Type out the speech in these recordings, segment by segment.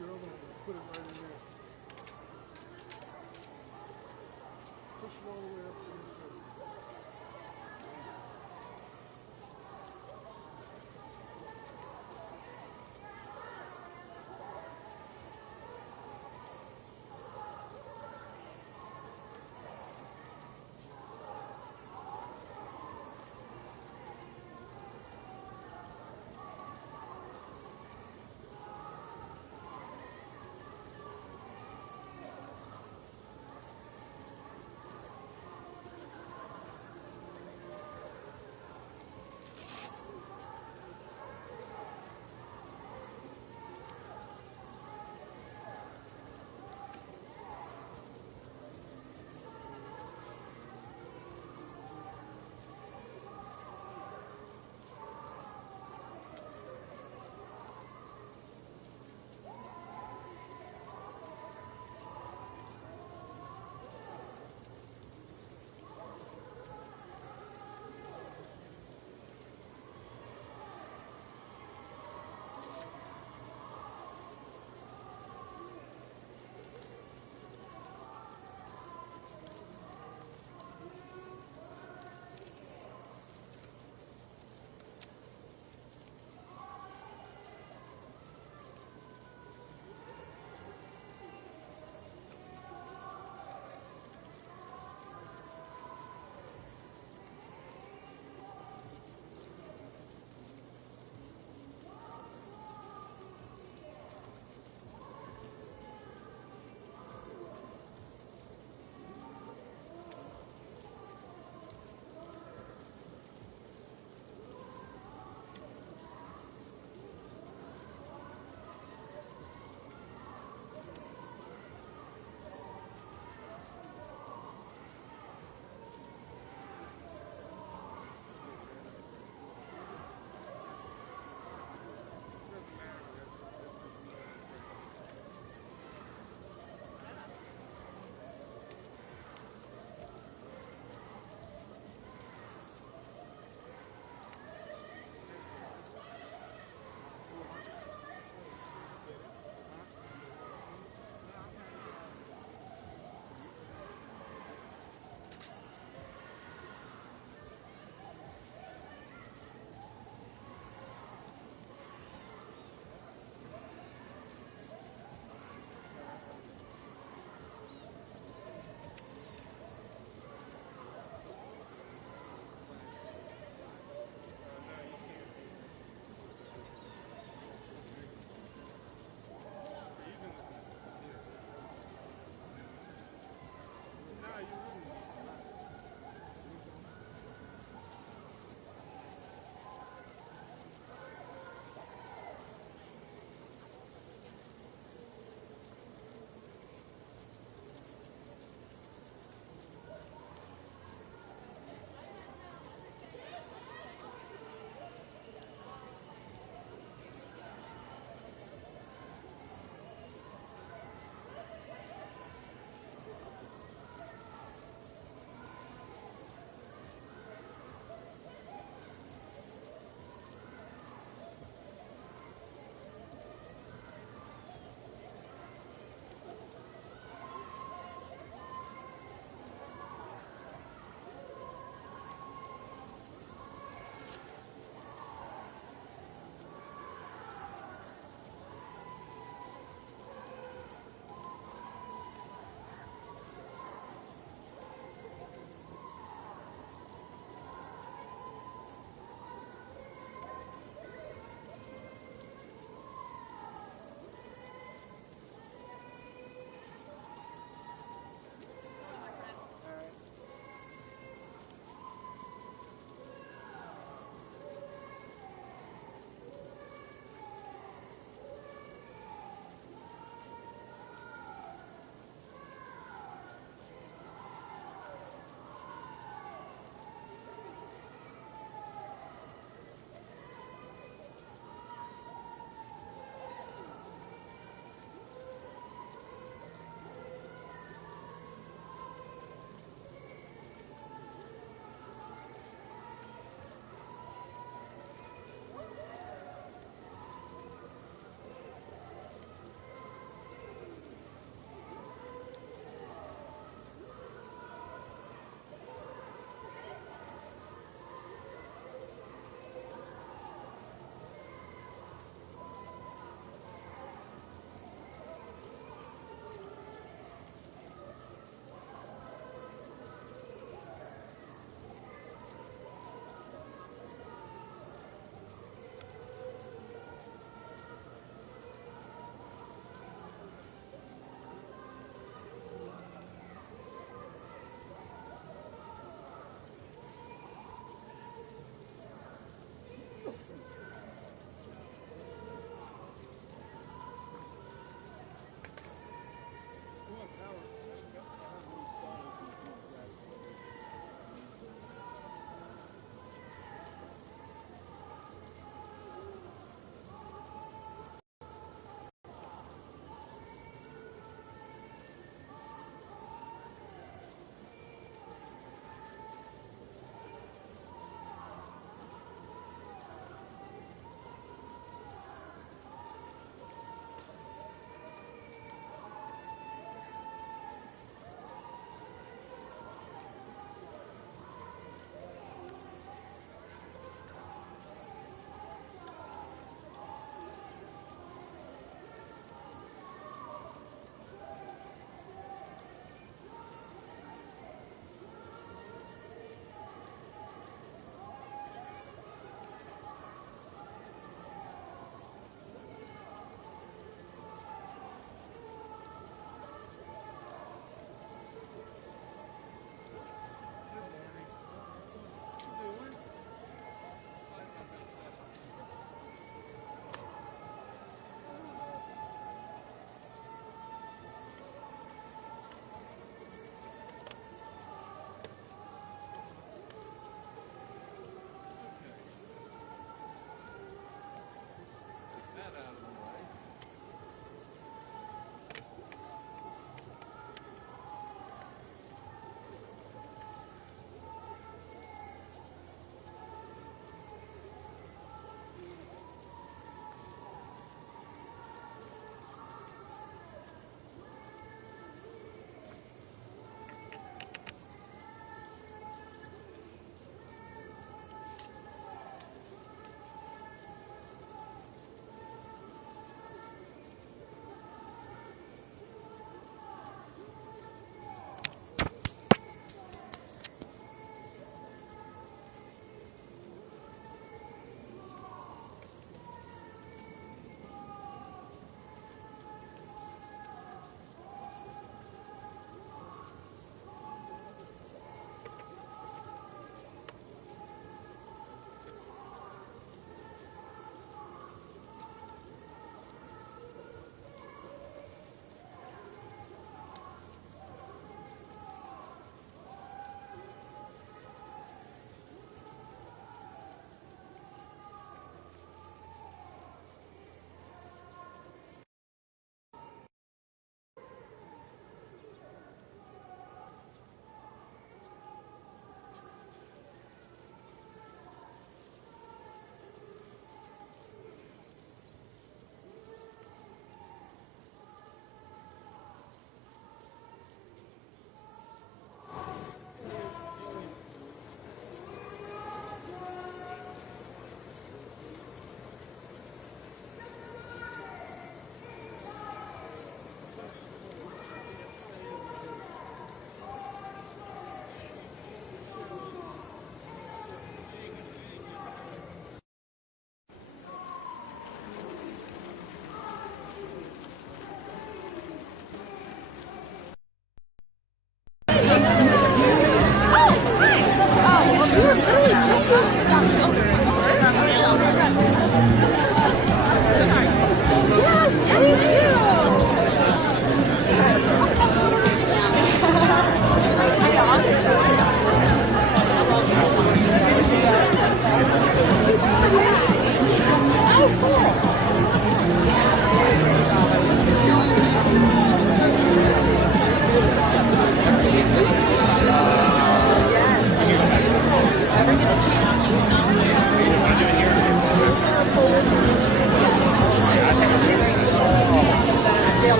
Sure, I'm gonna put it right in there. Push it all the way up to the center.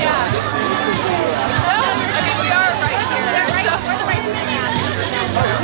Yeah. No, I mean, we are right here. So.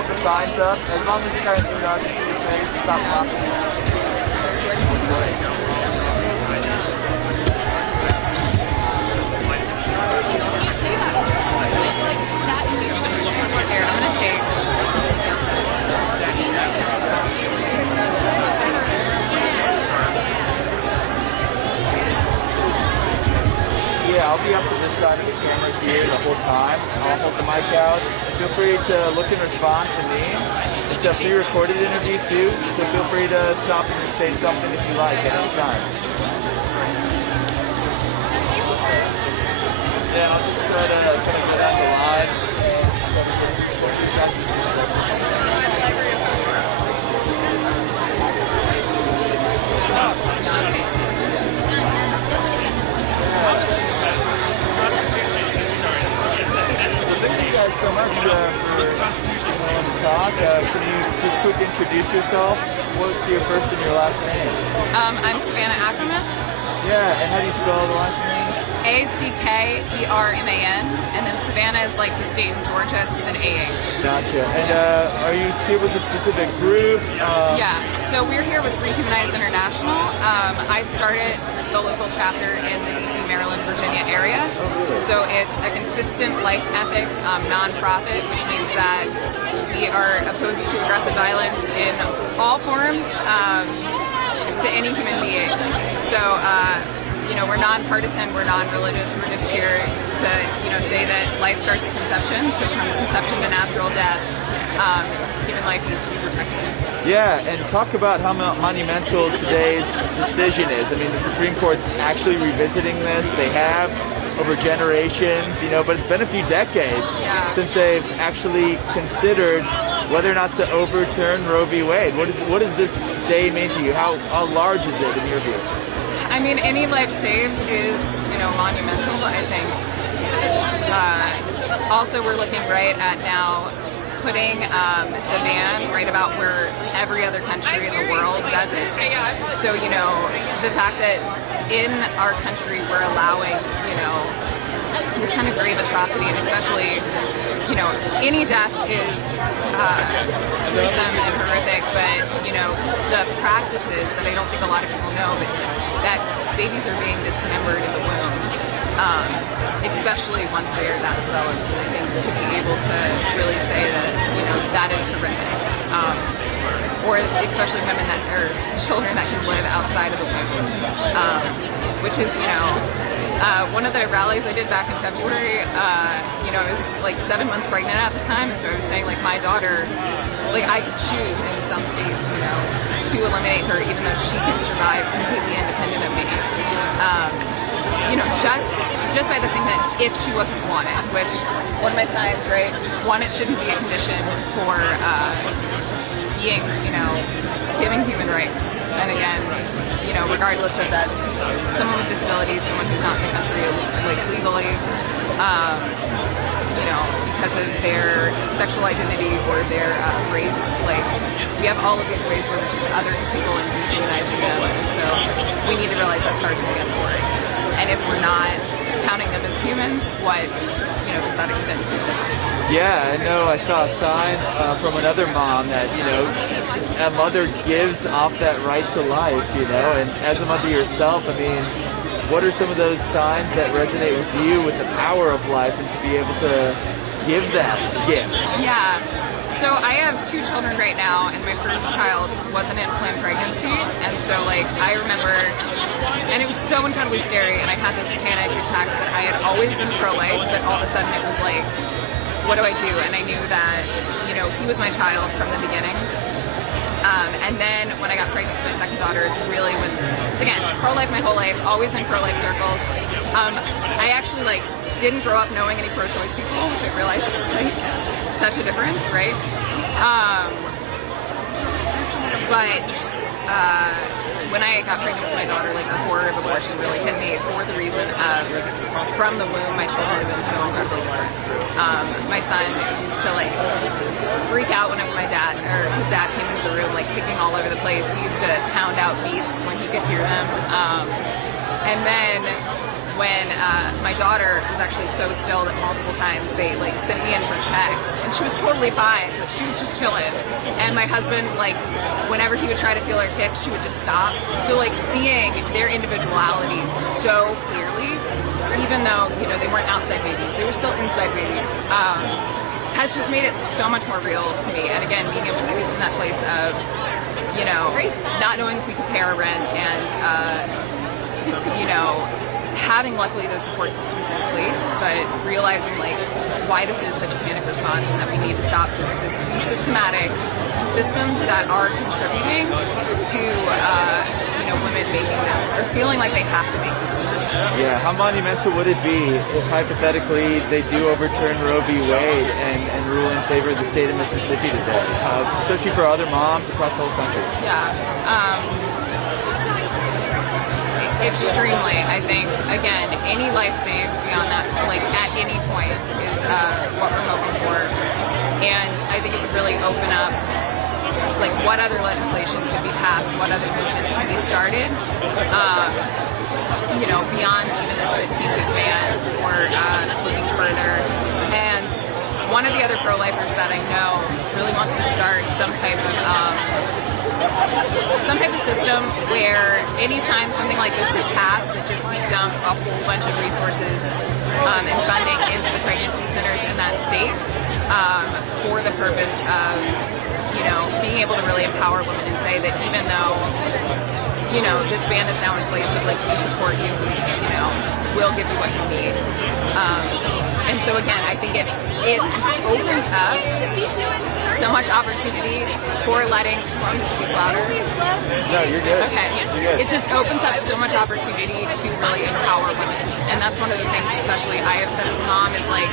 hold the signs up. As long as you kind of do not see your face, stop blocking it. Here, I'm gonna take. Yeah, I'll be up to this side of the camera here the whole time. I'll hold the mic out. Feel free to look and respond to me. It's a pre-recorded interview too, so feel free to stop and state something if you like at any time. Yeah, I'll just try to kind of get out the line. So much for the talk. Can you just quickly introduce yourself? What's your first and your last name? I'm Savannah Ackerman. Yeah, and how do you spell the last name? Ackerman, and then Savannah is like the state in Georgia. It's with an AH. Gotcha. And are you here with a specific group? Yeah. So we're here with Rehumanize International. I started the local chapter in the DC, Maryland, Virginia area. Oh, really? So it's a consistent life ethic nonprofit, which means that we are opposed to aggressive violence in all forms to any human being. So, you know, we're nonpartisan, we're non-religious, we're just here to, you know, say that life starts at conception. So from conception to natural death, human life needs to be protected. Yeah, and talk about how monumental today's decision is. I mean, the Supreme Court's actually revisiting this. They have over generations, you know, but it's been a few decades since they've actually considered whether or not to overturn Roe v. Wade. What does this day mean to you? How large is it in your view? I mean, any life saved is, you know, monumental, I think. Also, we're looking right at now putting the ban right about where every other country in the world does it. So, you know, the fact that in our country we're allowing, you know, this kind of grave atrocity, and especially, you know, any death is gruesome and horrific, but, you know, the practices that I don't think a lot of people know, but that babies are being dismembered in the womb, especially once they are that developed. And I think to be able to really say that, you know, that is horrific, or especially women that are children that can live outside of the womb, which is, you know, one of the rallies I did back in February, you know, I was like 7 months pregnant at the time, and so I was saying, like, my daughter, like, I could choose in some states, you know, to eliminate her even though she can survive completely independent of me. You know, just by the thing that if she wasn't wanted, which one of my signs, right, one, it shouldn't be a condition for being, you know, giving human rights. And again, you know, regardless if that's someone with disabilities, someone who's not in the country, like, legally, you know, because of their sexual identity or their race, like, we have all of these ways where we're just othering people and dehumanizing them, and so we need to realize that starts with the unborn. And if we're not counting them as humans, what, you know, does that extend to? Yeah, I know. I saw a sign from another mom that, you know, a mother gives off that right to life, you know, and as a mother yourself, I mean, what are some of those signs that resonate with you with the power of life and to be able to give that gift? Yeah. So I have 2 children right now, and my first child wasn't in planned pregnancy, and so, like, I remember, and it was so incredibly scary, and I had those panic attacks that I had always been pro-life, but all of a sudden it was like, what do I do? And I knew that, you know, he was my child from the beginning. And then when I got pregnant with my second daughter is really when, because again, pro-life my whole life, always in pro-life circles. I actually, like, didn't grow up knowing any pro-choice people, which I realized is, like, such a difference, right? But when I got pregnant with my daughter, like, the horror of abortion really hit me for the reason of, from the womb, my children have been so incredibly different. My son used to, like, freak out whenever his dad came into the room, like, kicking all over the place. He used to pound out beats when he could hear them. And then when my daughter was actually so still that multiple times they like sent me in for checks, and she was totally fine, but she was just chilling. And my husband, like, whenever he would try to feel her kick, she would just stop. So like seeing their individuality so clearly, even though, you know, they weren't outside babies, they were still inside babies, has just made it so much more real to me. And again, being able to speak from that place of, you know, not knowing if we could pay our rent, and you know, having luckily those support systems in place, but realizing like why this is such a panic response, and that we need to stop these systematic systems that are contributing to you know, women making this, or feeling like they have to make this decision. Yeah, how monumental would it be if hypothetically they do overturn Roe v. Wade and rule in favor of the state of Mississippi today, especially for other moms across the whole country? Yeah, extremely. I think, again, any life saved beyond that, like at any point, is what we're hoping for. And I think it would really open up like what other legislation could be passed, what other movements can be started, you know, beyond even this 15-week ban, or looking further. And one of the other pro-lifers that I know really wants to start some type of system where anytime something like this is passed, that just we dump a whole bunch of resources and funding into the pregnancy centers in that state for the purpose of, you know, being able to really empower women and say that even though, you know, this ban is now in place, that like we support you, you know, we'll give you what you need. And so again, I think it just opens up so much opportunity for letting, do you want me to speak louder? No, you're good. Okay. You're good. It just opens up so much opportunity to really empower women. And that's one of the things, especially I have said as a mom, is like,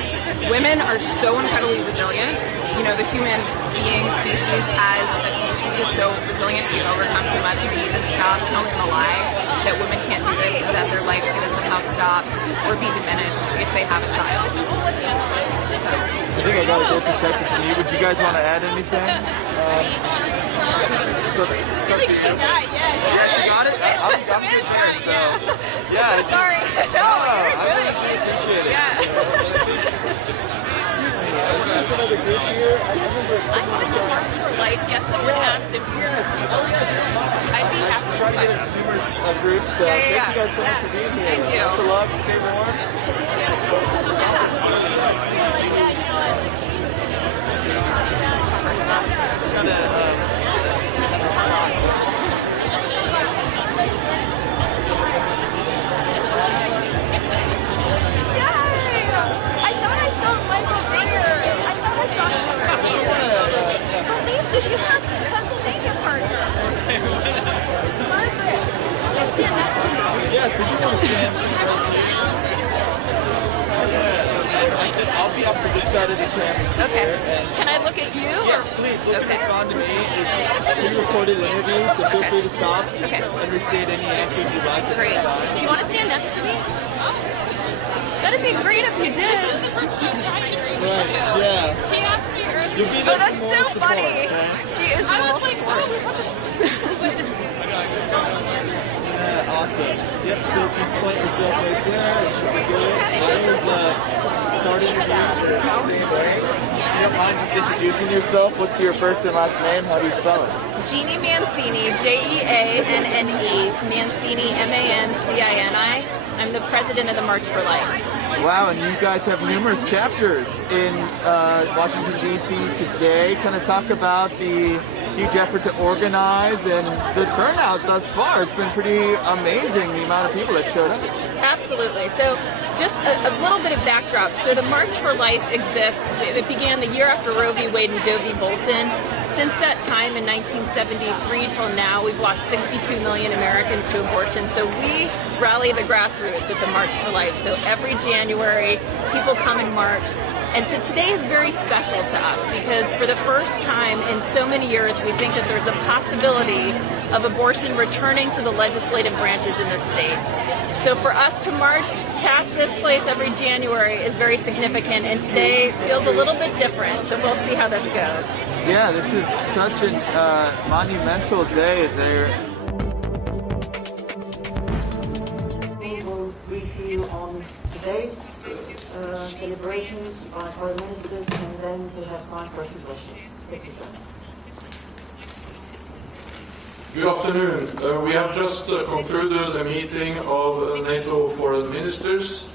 women are so incredibly resilient. You know, the human being species as a species is so resilient. We've overcome so much, and we need to stop telling the lie that women can't do this, or that their life's going to somehow stop or be diminished if they have a child. So. I think I got a good perspective from you. Would you guys want to add anything? Yeah, got it? I'm good there, so. Yeah. Sorry. No, you're good. I really appreciate it. Yeah. Another group here. I'm going to March for Life. Yes, someone asked if you I'd be happy to try to get talk. numerous groups. So thank you guys so much for being here. Thank you. Best of luck. Stay warm. Just gotta have a spot. He's not the Pennsylvania partner. Margaret, stand next to me. Yes, if you want to stand. I'll be up to this side of the camera. Okay. Can I look at you? Yes, please. Look and respond to me. It's a pre-recorded interview, so feel free to stop and restate any answers you'd like. Great. Do you want to stand next to me? That'd be great if you did. Right, yeah. He asked me earlier. You'll be there Oh, that's for so moral support, funny. okay? She is moral support. Yeah, awesome. Yep, so if you point yourself right there, it should be good. I was starting to use it the same way. If you don't mind just introducing yourself, what's your first and last name? How do you spell it? Jeannie Mancini, Jeanne, Mancini, Mancini. I'm the president of the March for Life. Wow, and you guys have numerous chapters in Washington, D.C. today. Kind of talk about the huge effort to organize and the turnout thus far. It's been pretty amazing, the amount of people that showed up. Absolutely. So just a little bit of backdrop. So the March for Life exists. It began the year after Roe v. Wade and Doe v. Bolton. Since that time in 1973 till now, we've lost 62 million Americans to abortion. So we rally the grassroots at the March for Life. So every January, people come and march. And so today is very special to us because for the first time in so many years, we think that there's a possibility of abortion returning to the legislative branches in the states. So for us to march past this place every January is very significant, and today feels a little bit different. So we'll see how this goes. Yeah, this is such a monumental day there. We will review all deliberations on foreign ministers, and then we have time for a few questions. Thank you, sir. Good afternoon. We have just concluded a meeting of NATO foreign ministers.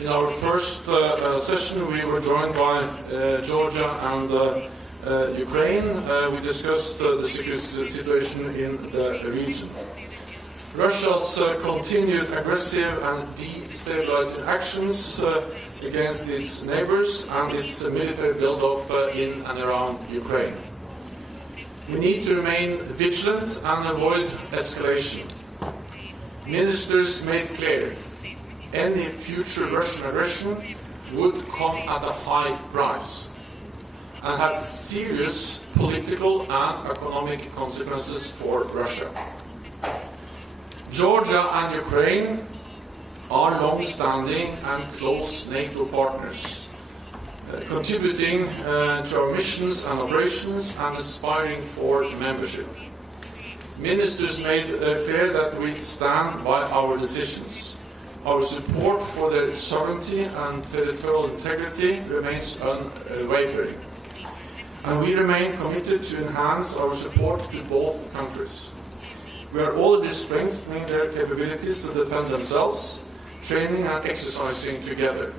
In our first session, we were joined by Georgia and Ukraine. We discussed the security situation in the region. Russia's continued aggressive and destabilizing actions against its neighbors and its military build-up in and around Ukraine. We need to remain vigilant and avoid escalation. Ministers made clear any future Russian aggression would come at a high price and have serious political and economic consequences for Russia. Georgia and Ukraine are long-standing and close NATO partners, contributing to our missions and operations and aspiring for membership. Ministers made clear that we stand by our decisions. Our support for their sovereignty and territorial integrity remains unwavering, and we remain committed to enhance our support to both countries. We are already strengthening their capabilities to defend themselves, training and exercising together,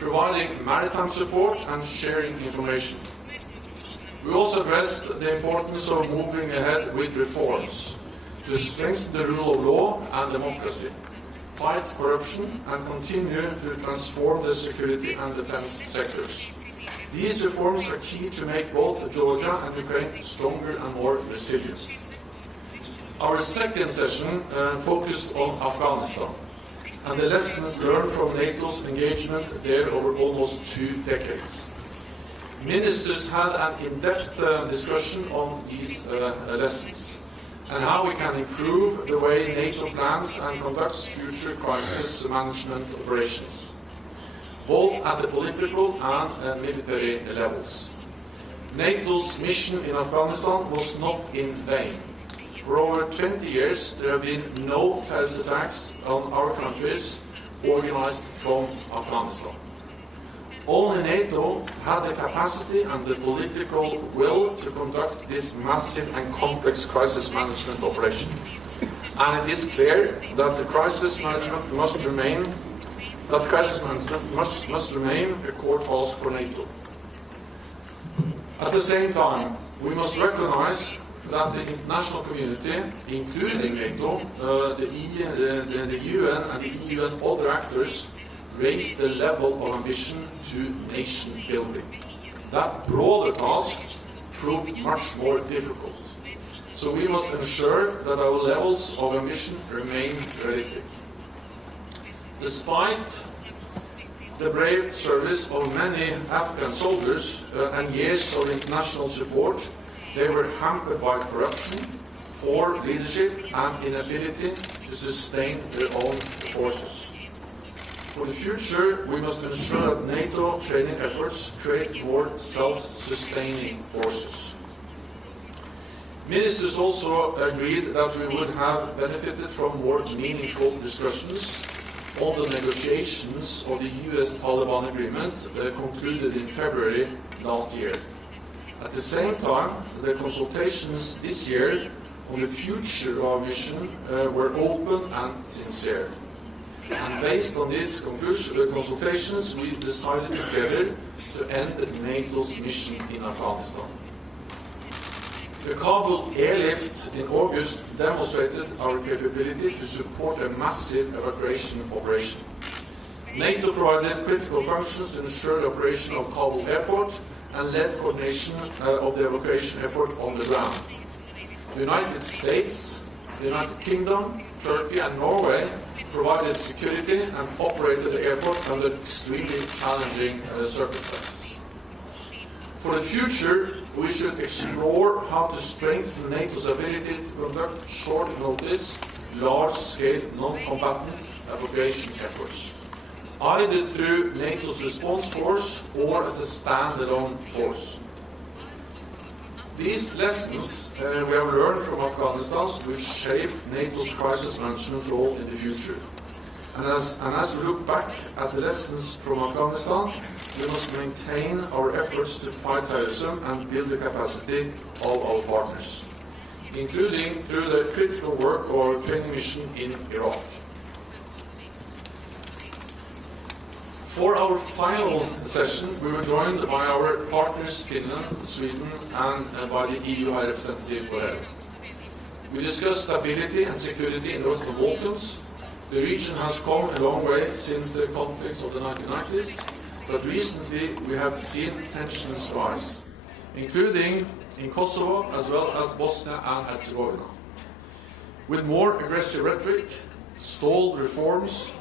providing maritime support and sharing information. We also addressed the importance of moving ahead with reforms to strengthen the rule of law and democracy, fight corruption, and continue to transform the security and defense sectors. These reforms are key to make both Georgia and Ukraine stronger and more resilient. Our second session focused on Afghanistan and the lessons learned from NATO's engagement there over almost 2 decades. Ministers had an in-depth discussion on these lessons and how we can improve the way NATO plans and conducts future crisis management operations, both at the political and military levels. NATO's mission in Afghanistan was not in vain. For over 20 years, there have been no terrorist attacks on our countries organized from Afghanistan. Only NATO had the capacity and the political will to conduct this massive and complex crisis management operation. And it is clear that the crisis management must remain a core task for NATO. At the same time, we must recognize that the international community, including NATO, the UN and the EU and other actors, raised the level of ambition to nation building. That broader task proved much more difficult. So we must ensure that our levels of ambition remain realistic. Despite the brave service of many Afghan soldiers and years of international support, they were hampered by corruption, poor leadership, and inability to sustain their own forces. For the future, we must ensure that NATO training efforts create more self-sustaining forces. Ministers also agreed that we would have benefited from more meaningful discussions on the negotiations of the US-Taliban agreement concluded in February last year. At the same time, the consultations this year on the future of our mission were open and sincere. And based on these consultations, we decided together to end NATO's mission in Afghanistan. The Kabul airlift in August demonstrated our capability to support a massive evacuation operation. NATO provided critical functions to ensure the operation of Kabul airport and led coordination of the evacuation effort on the ground. The United States, the United Kingdom, Turkey and Norway provided security and operated the airport under extremely challenging circumstances. For the future, we should explore how to strengthen NATO's ability to conduct short-notice, large-scale, non-combatant evacuation efforts, either through NATO's response force or as a standalone force. These lessons we have learned from Afghanistan will shape NATO's crisis management role in the future. And as we look back at the lessons from Afghanistan, we must maintain our efforts to fight terrorism and build the capacity of our partners, including through the critical work of our training mission in Iraq. For our final session, we were joined by our partners Finland, Sweden, and by the EU High Representative Borrell. We discussed stability and security in the Western Balkans. The region has come a long way since the conflicts of the 1990s, but recently we have seen tensions rise, including in Kosovo as well as Bosnia and Herzegovina. With more aggressive rhetoric, stalled reforms,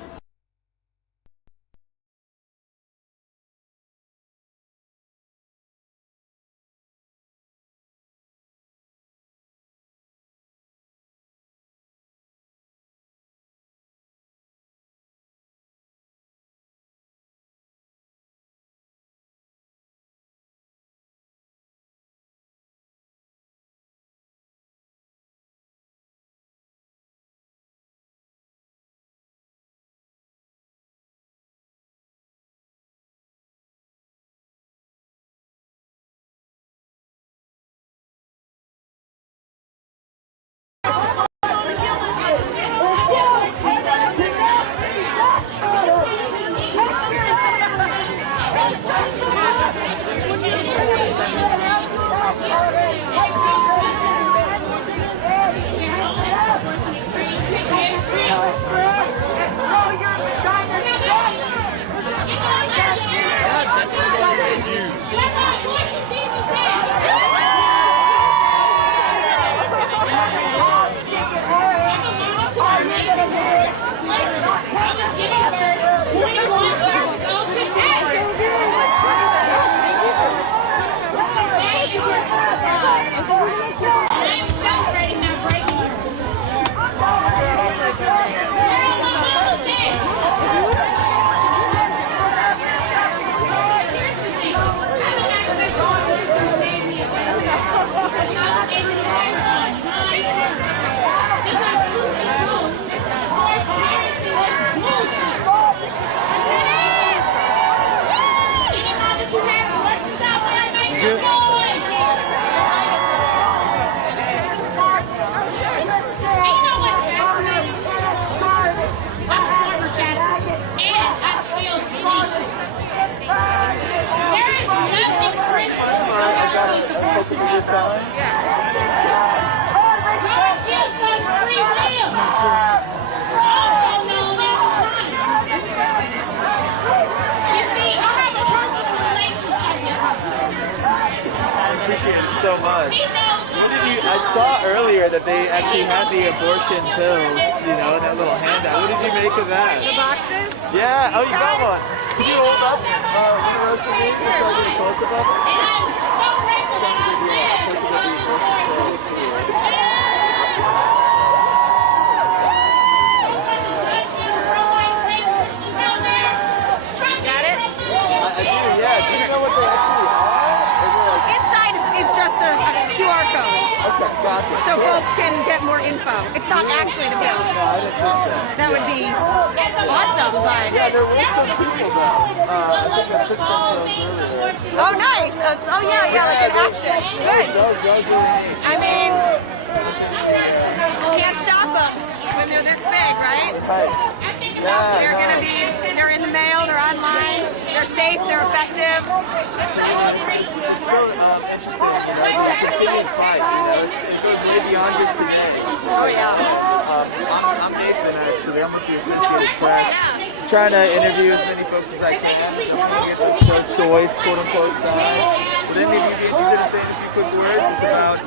so much. I saw earlier that they actually had the abortion pills, you know, in that little handout. What did you make of that? The boxes? Yeah. Oh, you got one. Could you hold up one of those for me just so I get a close-up of it? Got it? I do, yeah. Do you know what they actually are? Inside it's just a QR code. Okay, gotcha. So folks can get more info. It's not actually the pills. No, I didn't think so. That would be awesome, but... Yeah, there were some people though. I think I took some of those earlier. Oh, nice. Oh, yeah, like an action. Good. Those really neat. I mean, can't stop them when they're this big, right? Right. Yeah. They're in the mail, they're online, they're safe, they're effective. It's so interesting. Continuing fight, you know, it goes way beyond just today. Oh, yeah. I'm Nathan, actually. I'm with the Associated Press. I'm trying to interview as many folks as I can. Get the pro-choice, quote-unquote, side. Would any of you be interested in saying a few quick words just about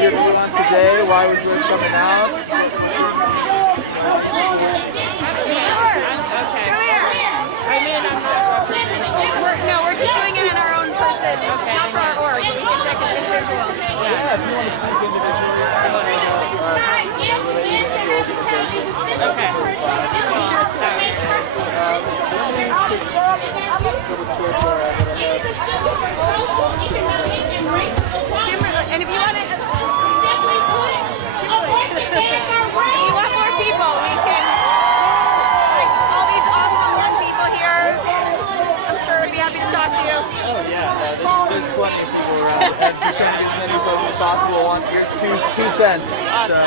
your view on today, why it was worth coming out? We're just doing it in our own person. Okay. Not for our org. We can take as individuals. Yeah, if you want to speak individually. Okay. And if you want to, if you want more people, we can. possible. Want your two cents. Awesome.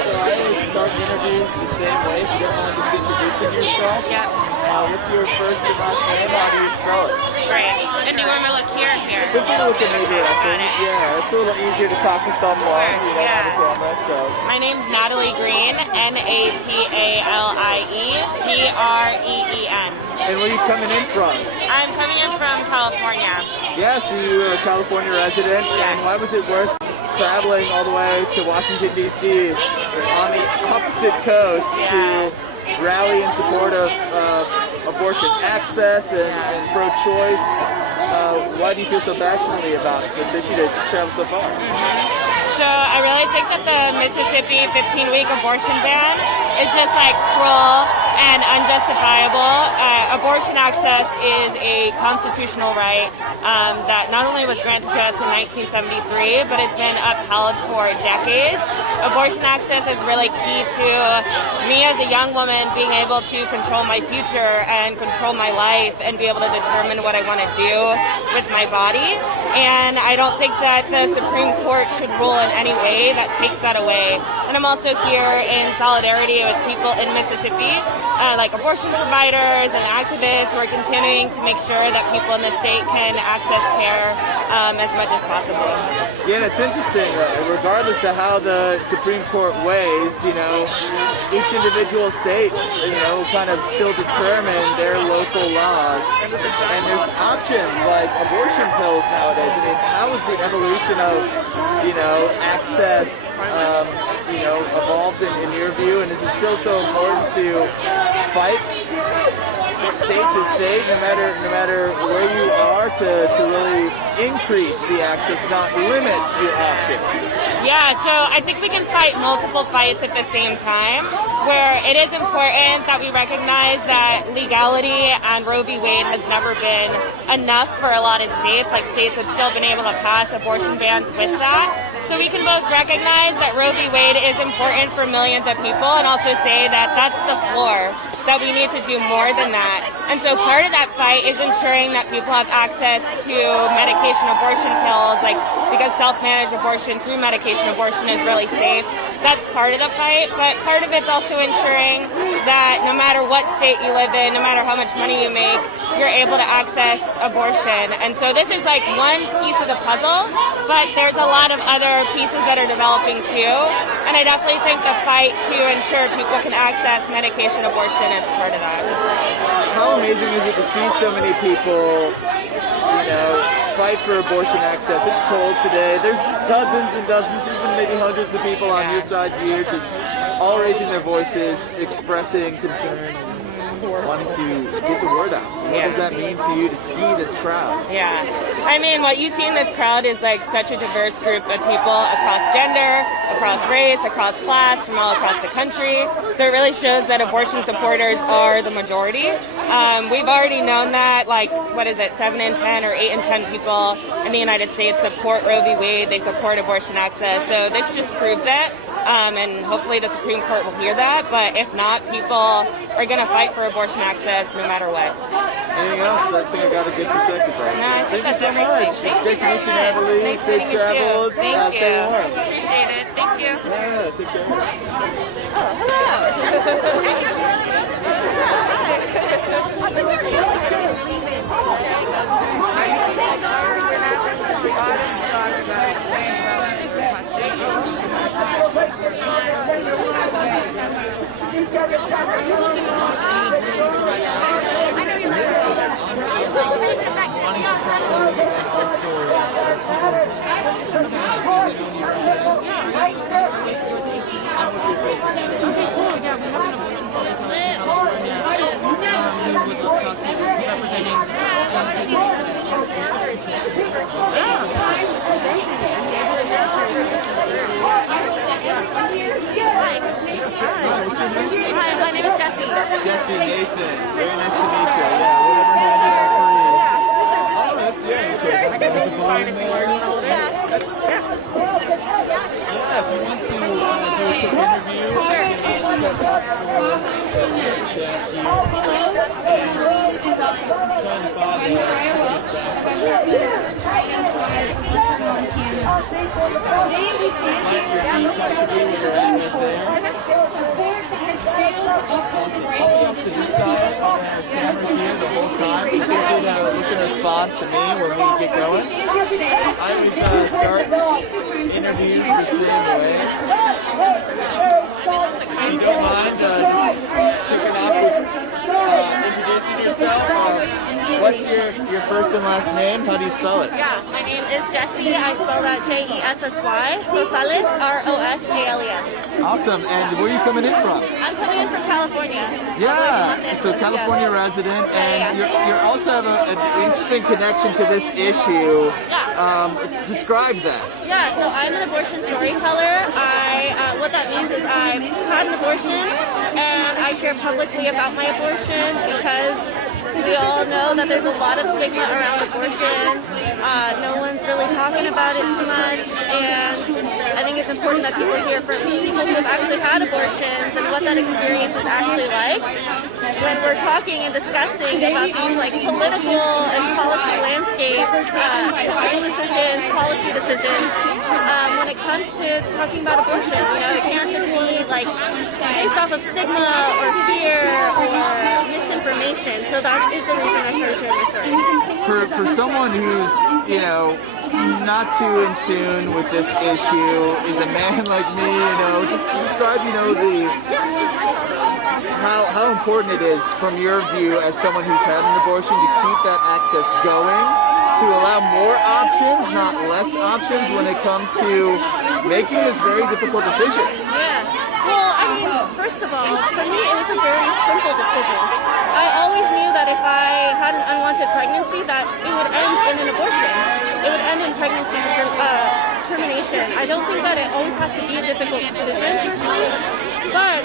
So I always start interviews the same way. If you don't mind just introducing yourself. Yep. What's your first and last name? How do you spell it? Great. And do you want me to look here or here? Good to look at me here, I think. Yeah, it's a little easier to talk to someone, you know, on the camera, so. My name's Natalie Green, N-A-T-A-L-I-E-G-R-E-E-N. And where are you coming in from? I'm coming in from California. Yeah, so you were a California resident, and why was it worth traveling all the way to Washington, D.C. on the opposite coast to rally in support of abortion access and pro-choice? Why do you feel so passionately about this issue to travel so far? So I really think that the Misisipi 15-week abortion ban is just like cruel and unjustifiable. Abortion access is a constitutional right that not only was granted to us in 1973, but it's been upheld for decades. Abortion access is really key to me as a young woman being able to control my future and control my life and be able to determine what I want to do with my body. And I don't think that the Supreme Court should rule in any way that takes that away. And I'm also here in solidarity with people in Misisipi, like abortion providers and activists who are continuing to make sure that people in the state can access care as much as possible. Yeah, and it's interesting, regardless of how the Supreme Court weighs, you know, each individual state, you know, kind of still determine their local laws. And there's options like abortion pills nowadays. I mean, how is the evolution of, you know, access, you know, evolved in your view? And is it still so important to fight state to state, no matter where you are, to really increase the access, not limit your options? Yeah, so I think we can fight multiple fights at the same time, where it is important that we recognize that legality and Roe v. Wade has never been enough for a lot of states. Like states have still been able to pass abortion bans with that. So we can both recognize that Roe v. Wade is important for millions of people and also say that that's the floor, that we need to do more than that. And so part of that fight is ensuring that people have access to medication abortion pills, like because self-managed abortion through medication abortion is really safe. That's part of the fight, but part of it's also ensuring that no matter what state you live in, no matter how much money you make, you're able to access abortion. And so this is like one piece of the puzzle, but there's a lot of other pieces that are developing too. And I definitely think the fight to ensure people can access medication abortion is part of that. How amazing is it to see so many people, you know, fight for abortion access? It's cold today. There's dozens and dozens, even maybe hundreds of people on your side here, just all raising their voices, expressing concern, wanting to get the word out. What does that mean to you to see this crowd? Yeah, I mean, what you see in this crowd is like such a diverse group of people across gender, across race, across class, from all across the country. So it really shows that abortion supporters are the majority. We've already known that, like, what is it, 7 in 10 or 8 in 10 people in the United States support Roe v. Wade. They support abortion access. So this just proves it. And hopefully the Supreme Court will hear that. But if not, people are going to fight for abortion access no matter what. Anything else? I think I got a good perspective on it. No, I think Thank you so much. It's great to meet you, Natalie. Nice Safe meeting you travels. too. Thank you. Stay warm. Appreciate it. Thank you. Yeah, take care. Hi, my name is Jessie. Jesse, Nathan. Very nice to meet you. Yeah, whatever hand you have for you. Oh, that's okay. Yeah, if you want to do a quick interview. Sure. step up for check you. Up to this side, I'll have camera here the whole time, so feel free to look and respond to me when we get going. I always start interviews the same way. If you don't mind, just picking up with introducing yourself. What's your first and last name? How do you spell it? Yeah, my name is Jessie. I spell that Jessy. Rosales, Rosales. Awesome. And where are you coming in from? I'm coming in from California. Yeah, so California resident, and you also have an interesting connection to this issue. Yeah. Describe that. Yeah, so I'm an abortion storyteller. What that means is I had an abortion, and I share publicly about my abortion because we all know that there's a lot of stigma around abortion. No one's really talking about it too much, and I think it's important that people hear from people who have actually had abortions and what that experience is actually like. When we're talking and discussing about these like political and policy landscapes, policy decisions, when it comes to talking about abortion, it can't just be like based off of stigma or fear or misinformation. So that is the reason I started sharing my story. For someone who's, not too in tune with this issue, is a man like me, just describe, how important it is from your view as someone who's had an abortion to keep that access going, to allow more options, not less options when it comes to making this very difficult decision. Yeah. Well, first of all, for me, it was a very simple decision. I always knew that if I had an unwanted pregnancy, that it would end in an abortion. It would end in pregnancy termination. I don't think that it always has to be a difficult decision, personally. But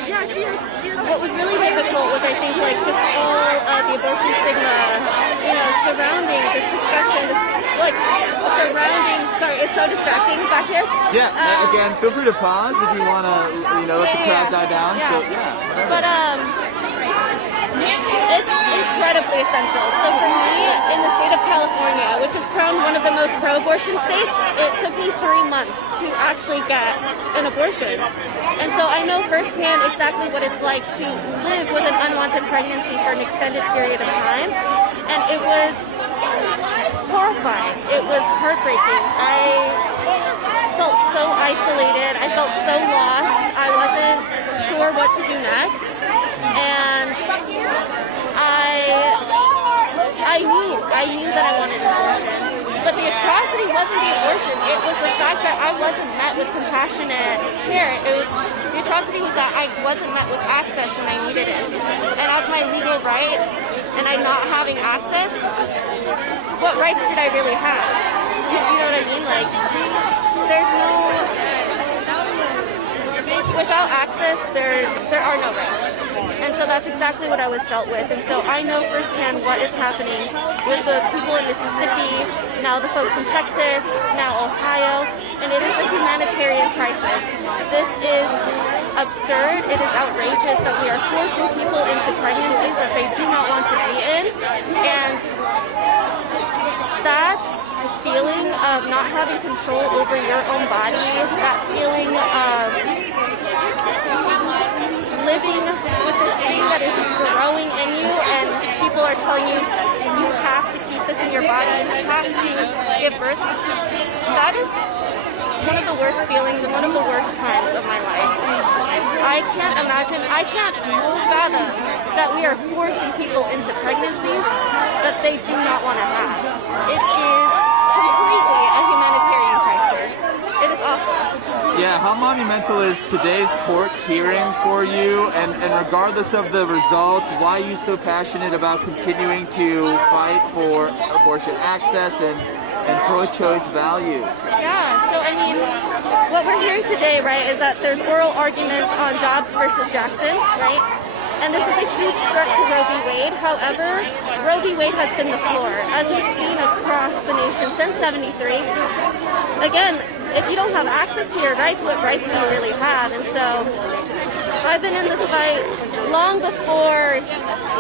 what was really difficult was, I think, just all of the abortion stigma, surrounding this discussion, sorry, it's so distracting back here. Yeah, again, feel free to pause if you want to, let the crowd die down. Yeah. So, yeah. But, it's incredibly essential. So for me, in the state of California, which is crowned one of the most pro-abortion states, it took me 3 months to actually get an abortion. And so I know firsthand exactly what it's like to live with an unwanted pregnancy for an extended period of time. And it was horrifying. It was heartbreaking. I felt so isolated. I felt so lost. I wasn't sure what to do next. And I knew that I wanted an abortion. But the atrocity wasn't the abortion. It was the fact that I wasn't met with compassionate care. The atrocity was that I wasn't met with access when I needed it. And as my legal right, and I'm not having access, what rights did I really have? You know what I mean? There's no... Without access, there are no rights. And so that's exactly what I was dealt with. And so I know firsthand what is happening with the people in Misisipi, now the folks in Texas, now Ohio, and it is a humanitarian crisis. This is absurd. It is outrageous that we are forcing people into pregnancies that they do not want to be in. And that feeling of not having control over your own body, that feeling of living with this thing that is just growing in you, and people are telling you, you have to keep this in your body, you have to give birth. That is one of the worst feelings and one of the worst times of my life. I can't imagine, I can't fathom that we are forcing people into pregnancies that they do not want to have. It is completely a humanitarian crisis. It is awful. Yeah, how monumental is today's court hearing for you? And regardless of the results, why are you so passionate about continuing to fight for abortion access and pro-choice values? Yeah, so what we're hearing today, right, is that there's oral arguments on Dobbs versus Jackson, right? And this is a huge threat to Roe v. Wade. However, Roe v. Wade has been the floor, as we've seen across the nation since '73. Again, if you don't have access to your rights, what rights do you really have? And so I've been in this fight long before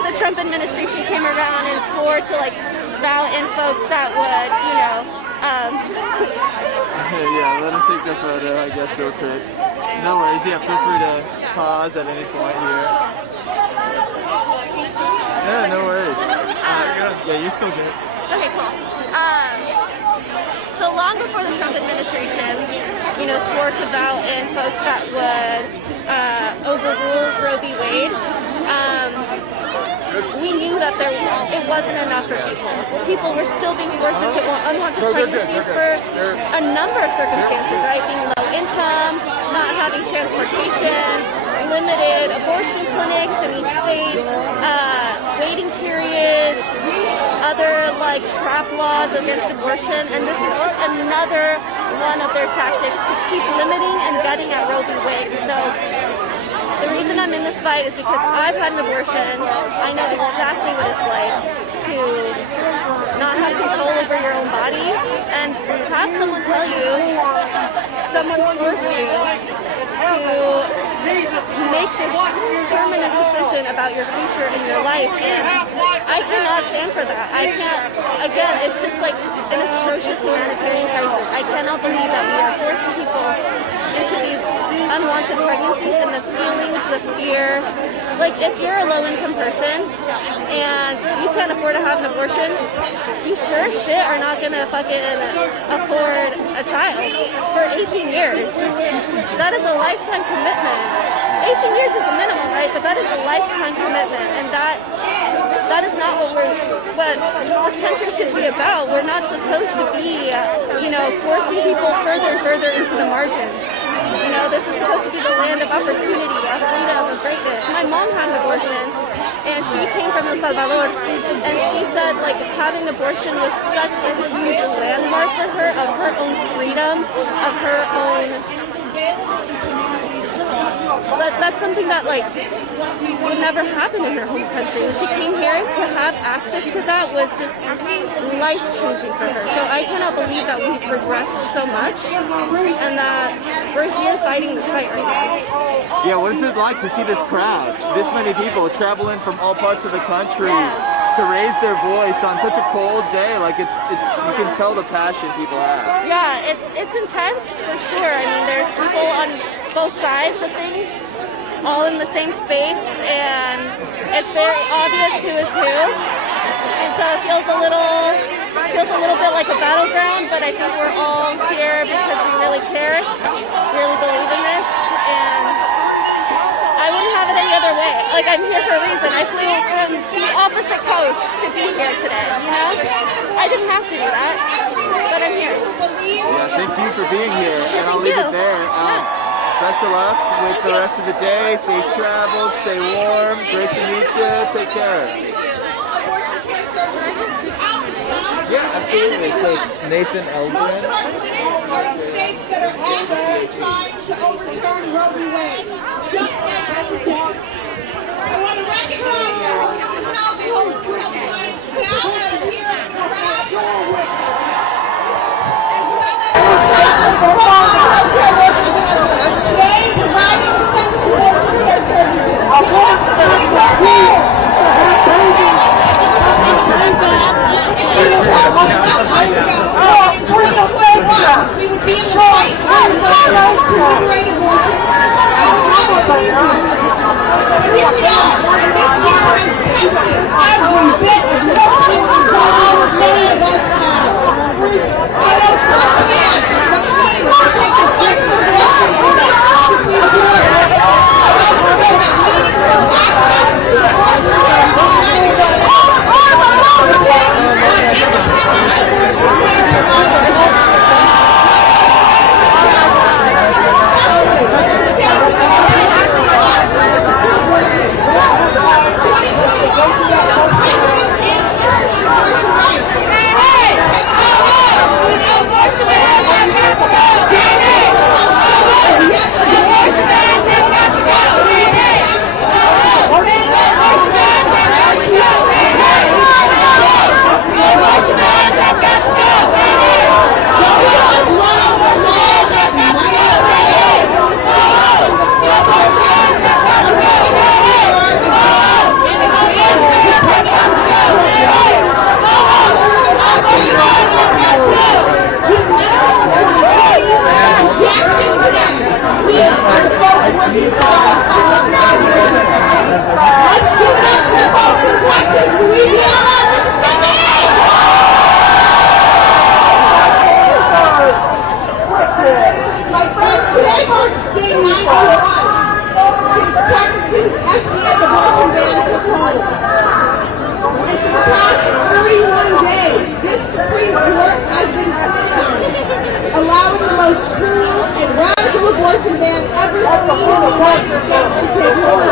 the Trump administration came around and swore to like vote in folks that would, you know. Yeah, let him take the photo, I guess, real quick. No worries. Yeah, feel free to pause at any point here. Yeah, no worries. Yeah, you're still good. Okay, cool. So long before the Trump administration, you know, swore to vote in folks that would overrule Roe v. Wade, we knew that it wasn't enough for people. People were still being forced into unwanted pregnancies for a number of circumstances, right? Being low income, not having transportation, limited abortion clinics in each state, waiting periods, other like trap laws against abortion, and this is just another one of their tactics to keep limiting and gutting at Roe v. Wade. So the reason I'm in this fight is because I've had an abortion. I know exactly what it's like to not have control over your own body and have someone tell you, someone force you to make this permanent decision about your future in your life, and I cannot stand for that. I can't, again, it's just like an atrocious humanitarian crisis. I cannot believe that we are forcing people into these unwanted pregnancies and the feelings, the fear. Like, if you're a low-income person and you can't afford to have an abortion, you sure as shit are not gonna fucking afford a child for 18 years. That is a lifetime commitment. 18 years is the minimum, right? But that is a lifetime commitment, and that is not what this country should be about. We're not supposed to be, you know, forcing people further and further into the margins. You know, this is supposed to be the land of opportunity, of freedom, of greatness. My mom had an abortion, and she came from El Salvador, and she said, like, having an abortion was such a huge landmark for her, of her own freedom, of her own... That's something that, like, would never happen in her home country. When she came here, to have access to that was just life-changing for her. So I cannot believe that we've regressed so much and that we're here fighting this fight right now. Yeah, what is it like to see this crowd? This many people traveling from all parts of the country to raise their voice on such a cold day. Like, it's you can tell the passion people have. Yeah, it's intense for sure. I mean, there's people on both sides of things, all in the same space, and it's very obvious who is who. And so it feels a little bit like a battleground, but I think we're all here because we really care, really believe in this, and I wouldn't have it any other way. Like, I'm here for a reason. I flew from the opposite coast to be here today, you know? I didn't have to do that, but I'm here. Yeah, thank you for being here, and I'll leave it there. Best of luck with the rest of the day. Safe travels, stay warm. Great to meet you. Take care. Yeah, absolutely. So it's Nathan Eldrin. States that are actively trying to overturn Roe v. Wade. Just I want to recognize how the whole now that are here in the crowd, as well as today providing essential healthcare services. In 2021, we would be in the fight to liberate abortion, and here we are, and this year has tested every bit of resolve many of us have. I know firsthand what it means to take the fight for abortion to the Supreme Court. I also know that meaningful access to abortion in the United States depends on independent abortion care providers. Especially in the states that are actively abortion. 2021, allowing the most cruel and radical abortion ban ever seen in the United States to take hold.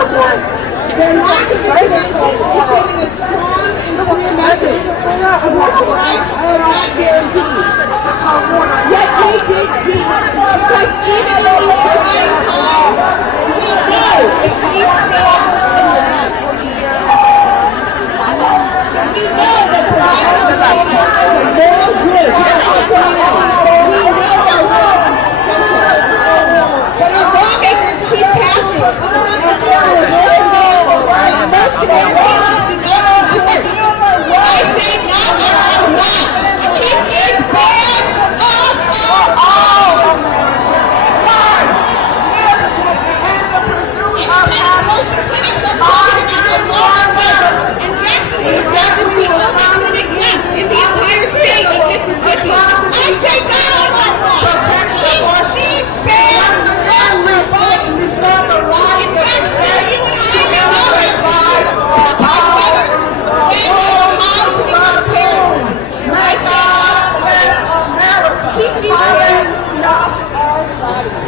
Their lack of intervention is sending a strong and clear message. Abortion rights are not guaranteed. Yet we dig deep, because even in these trying times, we know that we stand in the light. We know that providing abortion is a moral good for our community. We know our role is essential. But our lawmakers keep passing unconstitutional abortion bills that most of our cases go to court. I say not on our watch. Keep these bans off our all. Abortion clinics are closing at the moment. In Jacksonville, the only clinic left in the entire state of Mississippi. I say not on our watch. Keep these bans off our all. Restore the rights of the state to every life for all. My God bless America. Keep these bans off our bodies.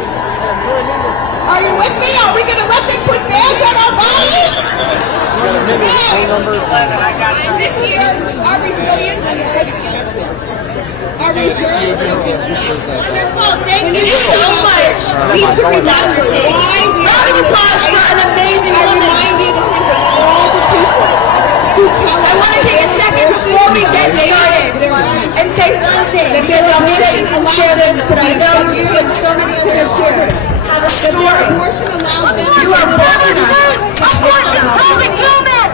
Are you with me? Are we going to let them put bans on our bodies? No. This year, our resilience has been tested. Our resilience has been tested. Wonderful. Thank you so much. Need to remind you why we are applause for an amazing woman. I remind you to think of all the people who tell us. I want to take a second before we get started and say one thing, because I'm going to share this, but I know you and so many other children have a story. You are born enough dignity and rights.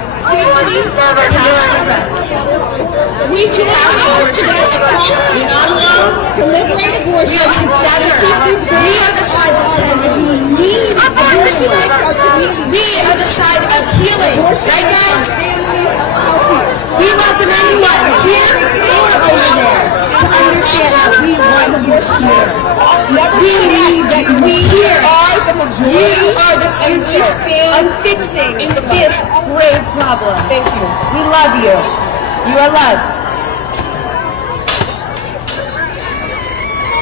We join hands today across this alone to liberate abortion. We are together. We are the side of we need abortion. We are the side of healing. Right, guys? We welcome anyone here or over there to understand that we want you here. We need that we here. You are the future of fixing this grave problem. Thank you. We love you. You are loved.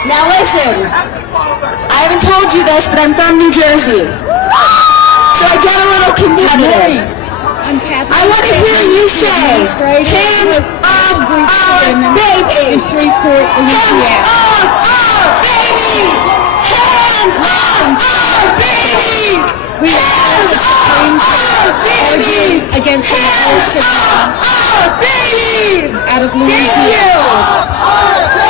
Now listen, I haven't told you this, but I'm from New Jersey. So I get a little competitive. I want to hear you say, hands off our babies! Hands off our babies! Hands off our babies! Hands off our babies! Against the abortion our babies! Out of Louisiana.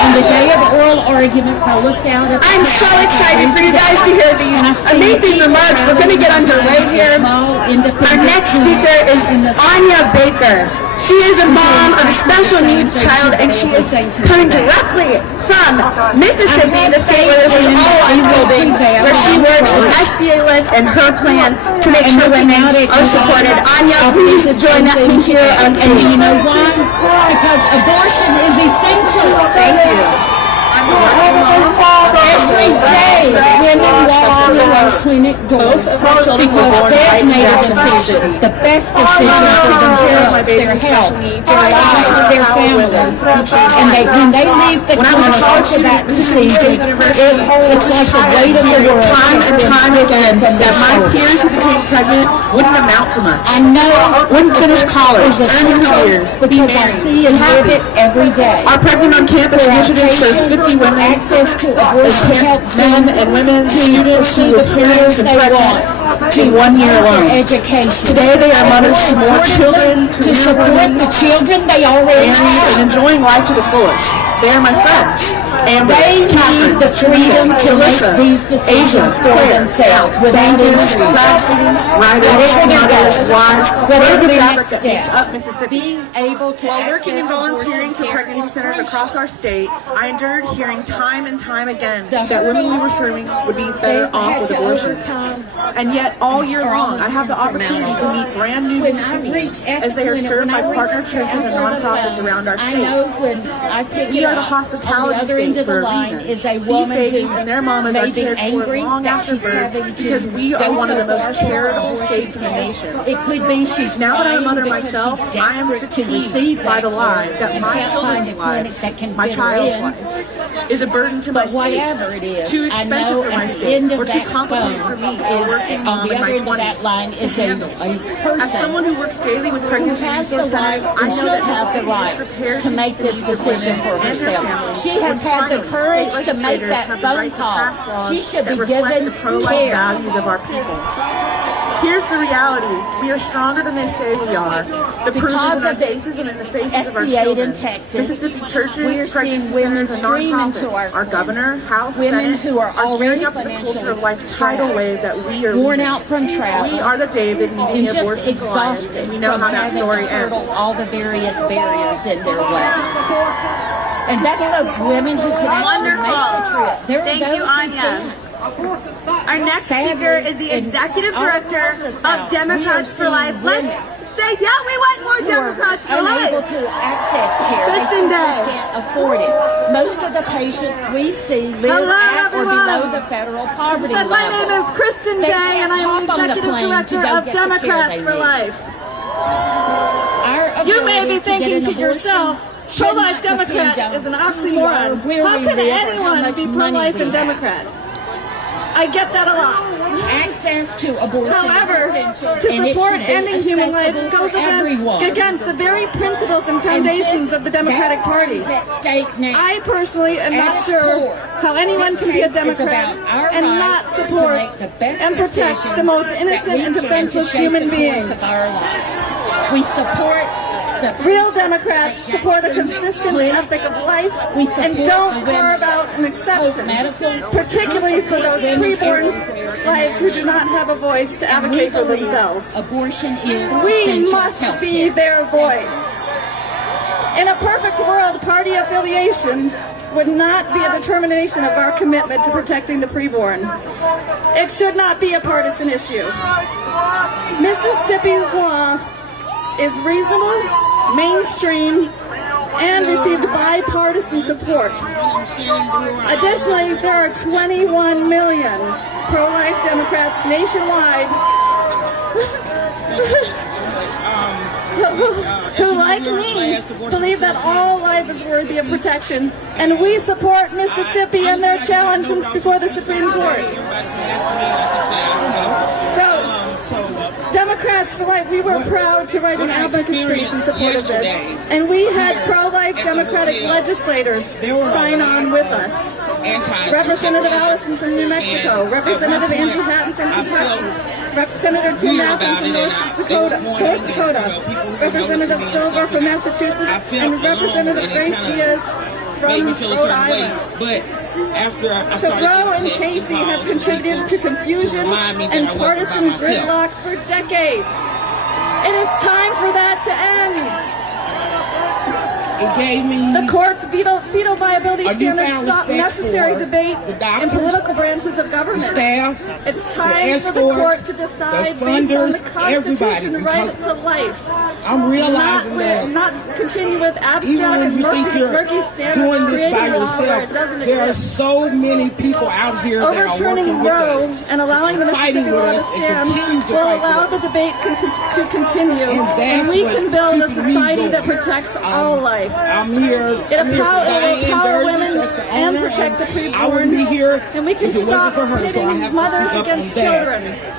On the day of oral arguments, I looked out at I'm so excited for you guys to hear these amazing remarks. We're going to get underway here. Our next speaker is Anya Baker. She is a mom of a special needs child, and she is coming directly from Misisipi, the state where this is all unfolding, where she works with SBA List and her plan to make sure women are supported. Anya, please join me here on stage. And you know why? Because abortion is essential. Thank you. Every day, women walk through our clinic doors because they've made a decision, the best decision for themselves, their health, their lives, their families. And when they leave the clinic after that decision, it's like the weight of the world. Time and time again, that my peers who became pregnant wouldn't amount to much. I know. Wouldn't finish college, earn careers, because I see and live it every day. Our Pregnant on Campus initiative serves 50 women. Access to abortion helps men and women, students, to the careers they want, to 1 year long education. Today they are mothers to more children, to support the children they already have, and enjoying life to the fullest. They are my friends. And they need the freedom to make these decisions for themselves without injury. Grad students, writers, mothers, wives, whatever the fabric that makes up Mississippi. While working and volunteering for pregnancy centers across our state, I endured hearing time and time again that women we were serving would be better off with abortion. And yet, all year long, I have the opportunity to meet brand new Mississippians as they are served by partner churches and nonprofits around our state. We are the hospitality state for a reason. These babies and their mamas are cared for long after birth because we are one of the most charitable states in the nation. It could be she's now that I'm a mother myself, I am fatigued by the lie that my children's lives, my child's life, is a burden to my But whatever it is, too I expensive know for my at the state, end of or too that complicated phone for me, is working on the in my other end of that 20s line to is handle. a person As someone who works daily with who pregnancy has the resource right, centers, I and know should that have the is right prepared to make this lead women decision for and their herself. families. She has When had the finally courage state to make legislators that have the phone right to call. pass laws She should that be reflect given the pro-life care. values of our people. Here's the reality. We are stronger than they say we are. The proof is Because in our of the faces and in the faces of our SB 8 children. in Texas, Mississippi churches, we are seeing pregnancy women centers, and stream into nonprofits. our governor, House, women Senate who are already gearing up for the culture financially of life tidal strapped, wave that we are worn leading. out from travel, We are the David and meeting the just abortion Goliath, exhausted and we know from how that having story to hurdle ends. all the various barriers in their way. And that's the women who can actually make the trip. There Thank are those you, who Anya. can't. Our next Sadly, speaker is the in executive our director parts of the of South, Democrats we for are Life. seeing Let's women say, yeah, we want more who are Democrats for unable Life. to access care. They Kristen simply Day. can't afford it. Most of the patients we see live Hello, at or everyone. below the federal poverty Said, level. my name is Kristen They Day, can't and I am hop on the executive plane to director go of get the care Democrats they for need. Life. Our You may ability be to get thinking an to abortion yourself, should pro-life not depend Democrat on is an who you are, oxymoron. where How we can live, or how anyone much be money pro-life we and have. Democrat? I get that a lot. Access to abortion However, is essential, to and it support should be ending human life accessible goes for everyone. against the very principles and foundations of the Democratic Party. Is at stake now. I personally am At not its sure core, how anyone this can be a case is Democrat about our and right not to support make the best and protect decisions the most that innocent we and can to defenseless shape human the beings. course of our life. We support the Real Democrats support a consistent clinic. ethic of life We support and the don't women carve out an exception, medical, particularly for those women preborn everywhere. lives who do not have a voice to And we advocate for believe themselves. Abortion is We essential must health be care. their voice. In a perfect world, party affiliation would not be a determination of our commitment to protecting the preborn. It should not be a partisan issue. Mississippi's law is reasonable, mainstream, and received bipartisan support. Additionally, there are 21 million pro-life Democrats nationwide who, like me, believe that all life is worthy of protection, and we support Mississippi and their challenges before the Supreme Court. So, Democrats for Life, we were proud to write an advocacy brief in support of this, and we had pro-life Democratic legislators sign on with us. Representative Allison from New Mexico, Representative Andrew Hatton from Kentucky, Senator Tim Athens from North Dakota, Representative Silver from Massachusetts, and Representative Grace Diaz from Rhode Island. So Roe and Casey have contributed to confusion and partisan gridlock for decades. It is time for that to end. It gave me The court's fetal viability a standards newfound stop respect necessary for debate the in doctors, political branches of government. the staff, It's the time for the escorts, court to decide the based on funders, the Constitution everybody, right because to life. I'm realizing that Not continue with even abstract when and you think you're murky standards doing this by creating a law where yourself, it doesn't there are exist. so many people out here that are Overturning working with Roe us, and allowing the fighting Mississippi with law to us, and stand continue to will fight allow with the us. debate to continue, And and that's we what's can build a keeping me society that going. protects all life. I'm here. It I'm here for will Diane empower Burgess, women that's the and owner, protect the and I wouldn't be preborn, here and we can if it stop wasn't for her, so I pitting have to mothers speak up against on that. children.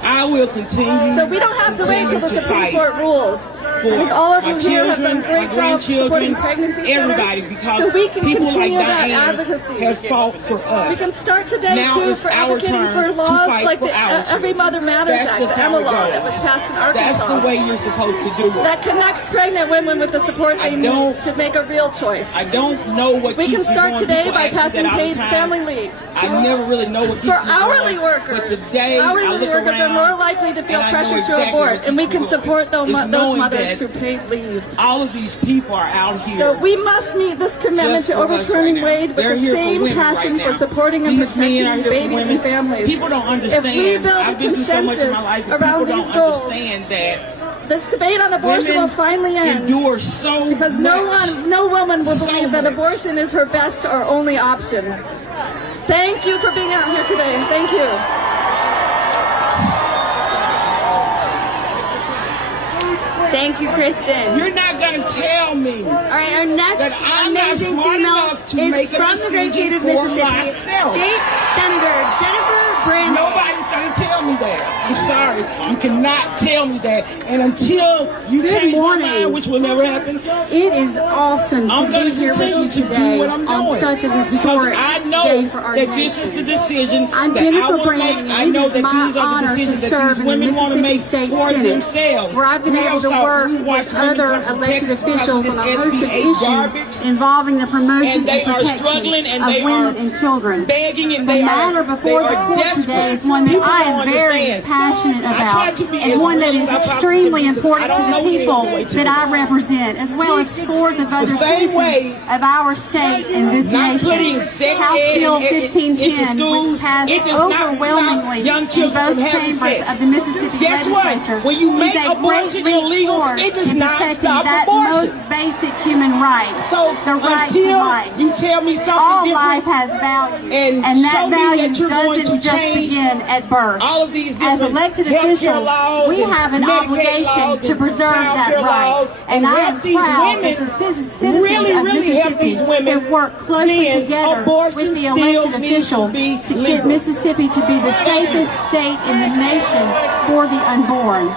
I will continue. So we don't have to wait till the to Supreme fight Court rules. for I think all of my you here have done children, great my jobs supporting grandchildren, pregnancy everybody, centers, because so we can people continue like that Diane advocacy. have fought for us. We can start today Now too it's for our advocating turn for to laws fight like for the our Every children. Mother Matters That's Act, just the how Emma it Law goes. that was passed in That's Arkansas. the way you're supposed to do it. That connects pregnant women with the support they need to make a real choice. I don't know what We keeps can start me going. today People by ask me passing that all the paid time. family leave. I never really know what keeps For me hourly going. workers, But today, I hourly look workers are around more likely to feel and I know pressure to exactly abort, what and we keeps can me support going. those Is knowing mothers that through paid leave. all of these people are out here. So we must meet this commitment just to for us overturning right now. Wade with They're the here for same women passion right for now. supporting and These men protecting are here for babies women. and families. People don't understand. If we build I've been through so much in my life, and around people these don't goals, understand that this debate on abortion women will finally end. endure so because much. no woman will So believe that much. abortion is her best or only option. Thank you for being out here today. Thank you. Thank you, Kristen. You're not going to tell me All right, our next that I'm not amazing smart female enough to is make a from the great state decision of for Mississippi, myself. State Senator Jennifer Brandon. Nobody's going to tell me that. I'm sorry. You cannot tell me that. And until you Good change morning. my mind, which will never happen, It is awesome I'm to going be to here with continue you to today do what I'm on doing. such a Because historic I day know for our that nation. this is the decision I'm that I Jennifer will Brandon, make. I and know it's that my these are the honor to decisions that serve these in the women want to Mississippi make State for Senate, themselves. where I've been We able to also- work we watch with women other come from elected Texas officials on a because host of this SB issues garbage. involving the promotion And they and are protection struggling and of they women are and children. begging and The they matter are before the court desperate. today is one that People I don't am very understand. passionate I about, try to be and as one that real is as I possibly extremely can. important I to don't the know any people other way to that do I it. represent, as well as scores of other same way, citizens of our state and this not nation. putting sex House ed Bill into 1510, schools, which passed it does not overwhelmingly stop young in children both from having chambers sex. of the Mississippi Guess legislature, what? When you make is a abortion great leap illegal, forward it does in not protecting stop that abortion. most basic human right, So the right to until life. you tell me something All different, life has value, and that show me value that you're going doesn't to just change begin at birth. all of these As different elected healthcare officials, laws we and have an Medicaid obligation laws to and preserve that childcare laws right. And I am help these proud women, as a citizens really of help Mississippi these women, that work closely then together abortion with the still elected needs to officials be to get legal. Mississippi to be the safest state in the nation for the unborn.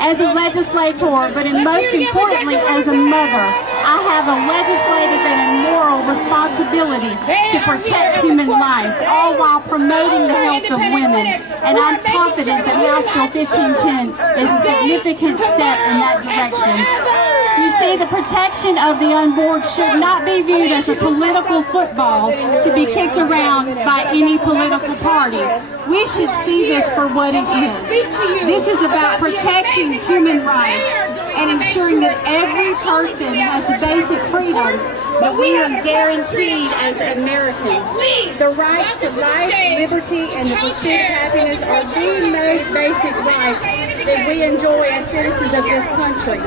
As a legislator, but most importantly as a mother, I have a legislative and a moral responsibility to protect human life, all while promoting the health of women. And I'm confident that House Bill 1510 is a significant step in that direction. You see, the protection of the unborn should not be viewed as a political football to be kicked around by any political party. We should see this for what it is. This is about protecting human rights and ensuring that every person has the basic freedoms that we are guaranteed as Americans. The rights to life, liberty, and the pursuit of happiness are the most basic rights that we enjoy as citizens of this country.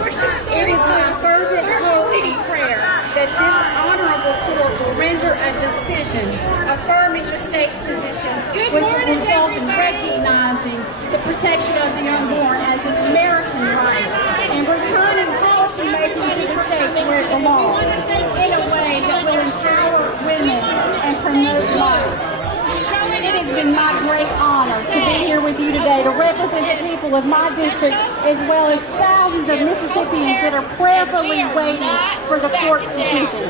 It is my fervent hope and prayer that this honorable court will render a decision affirming the state's position, which will result in recognizing the protection of the unborn as an American right and returning policymaking to the state where it belongs in a way that will empower women and promote life. It has been my great honor to be here with you today to represent the people of my district as well as thousands of Mississippians that are prayerfully waiting for the court's decision.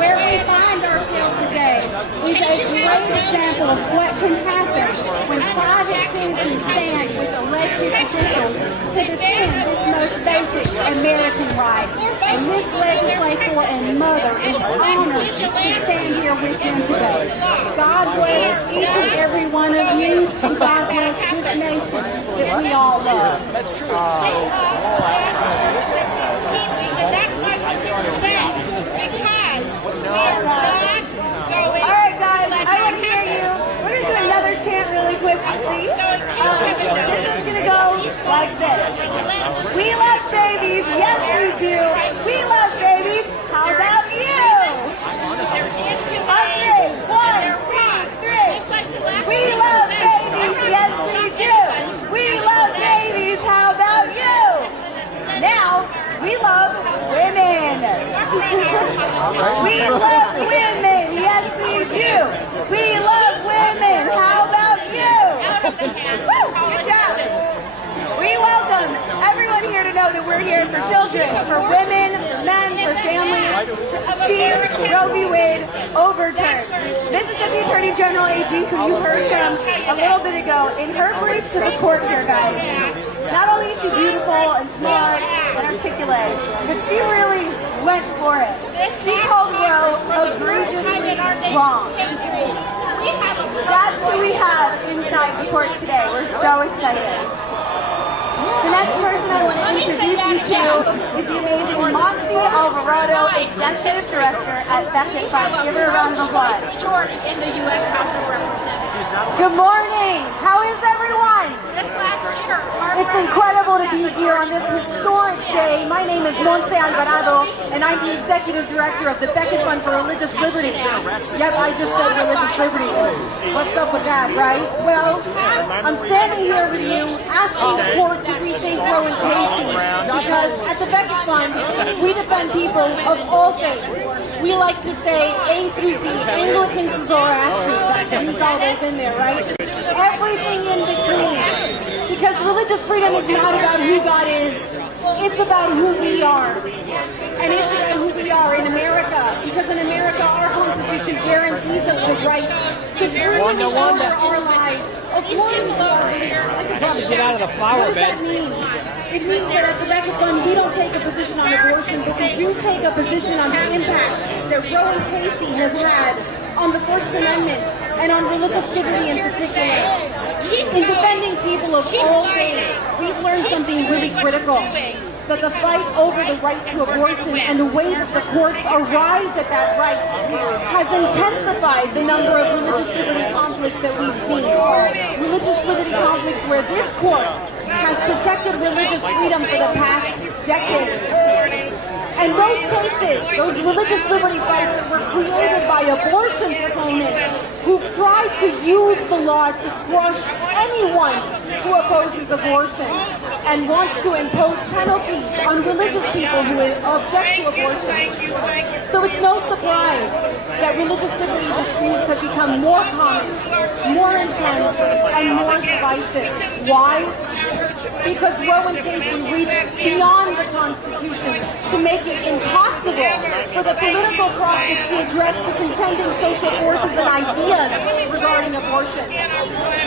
Where we find ourselves today is a great example of what can happen when private citizens stand with elected officials to defend this most basic American right. And this legislator and mother is honored to stand here with them today. God bless each and every one of you, and God bless this nation that we all love. That's true. That's why we're here today, because All right, guys, I want to hear you. We're going to do another chant really quick, please. This is going to go like this. We love babies. Yes, we do. We love babies. How about you? Okay, 1, 2, 3. We love babies. Yes, we do. We love babies. How about you? Now, we love women. We love women. Yes, we do. We love women. How about you? Woo, good job. We welcome everyone here to know that we're here for children, for women, men, for families, to see Roe v. Wade overturned. Mississippi Attorney General AG, who you heard from a little bit ago, in her brief to the court here, guys, not only is she beautiful and smart and articulate, but she really went for it. She called Roe egregiously wrong. That's who we have inside the court today. We're so excited. The next person I want to introduce you to is the amazing Monty Alvarado, Executive Director at Beckett Fund. Give her a round of applause. short in the U.S. House of Representatives. Good morning. How is everyone? This last year, It's incredible grateful to be here on this historic day. My name is Montse Alvarado, and I'm the Executive Director of the Beckett Fund for Religious Liberty. Yep, I just said religious liberty. What's up with that, right? Well, I'm standing here with you asking the court to rethink Roe and Casey, because at the Beckett Fund, we defend people of all faiths. We like to say A through Z, Anglican to Zoroastrian. Use all those in there, right? Everything in between. Because religious freedom is not about who God is. It's about who we are. And it's about who we are in America. Because in America, our Constitution guarantees us the right to freely order our lives according to our beliefs. Probably get out of the flower bed. What does bed. that mean? It means that at the Beckett Fund, we don't take a position on abortion, but we do take a position on the impact that Roe and Casey have had on the First Amendment and on religious liberty in particular. In defending people of all faiths, we've learned something really critical. That the fight over the right to abortion and the way that the courts arrived at that right has intensified the number of religious liberty conflicts that we've seen. Religious liberty conflicts where this court has protected religious freedom for the past decades. And those cases, those religious liberty fights that were created by abortion proponents who tried to use the law to crush anyone who opposes abortion and wants to impose penalties on religious people who object to abortion. So it's no surprise that religious liberty disputes have become more common, more intense, and more divisive. Why? Because Roe and Casey reached beyond the Constitution to make it impossible for the political process to address the contending social forces and ideas regarding abortion.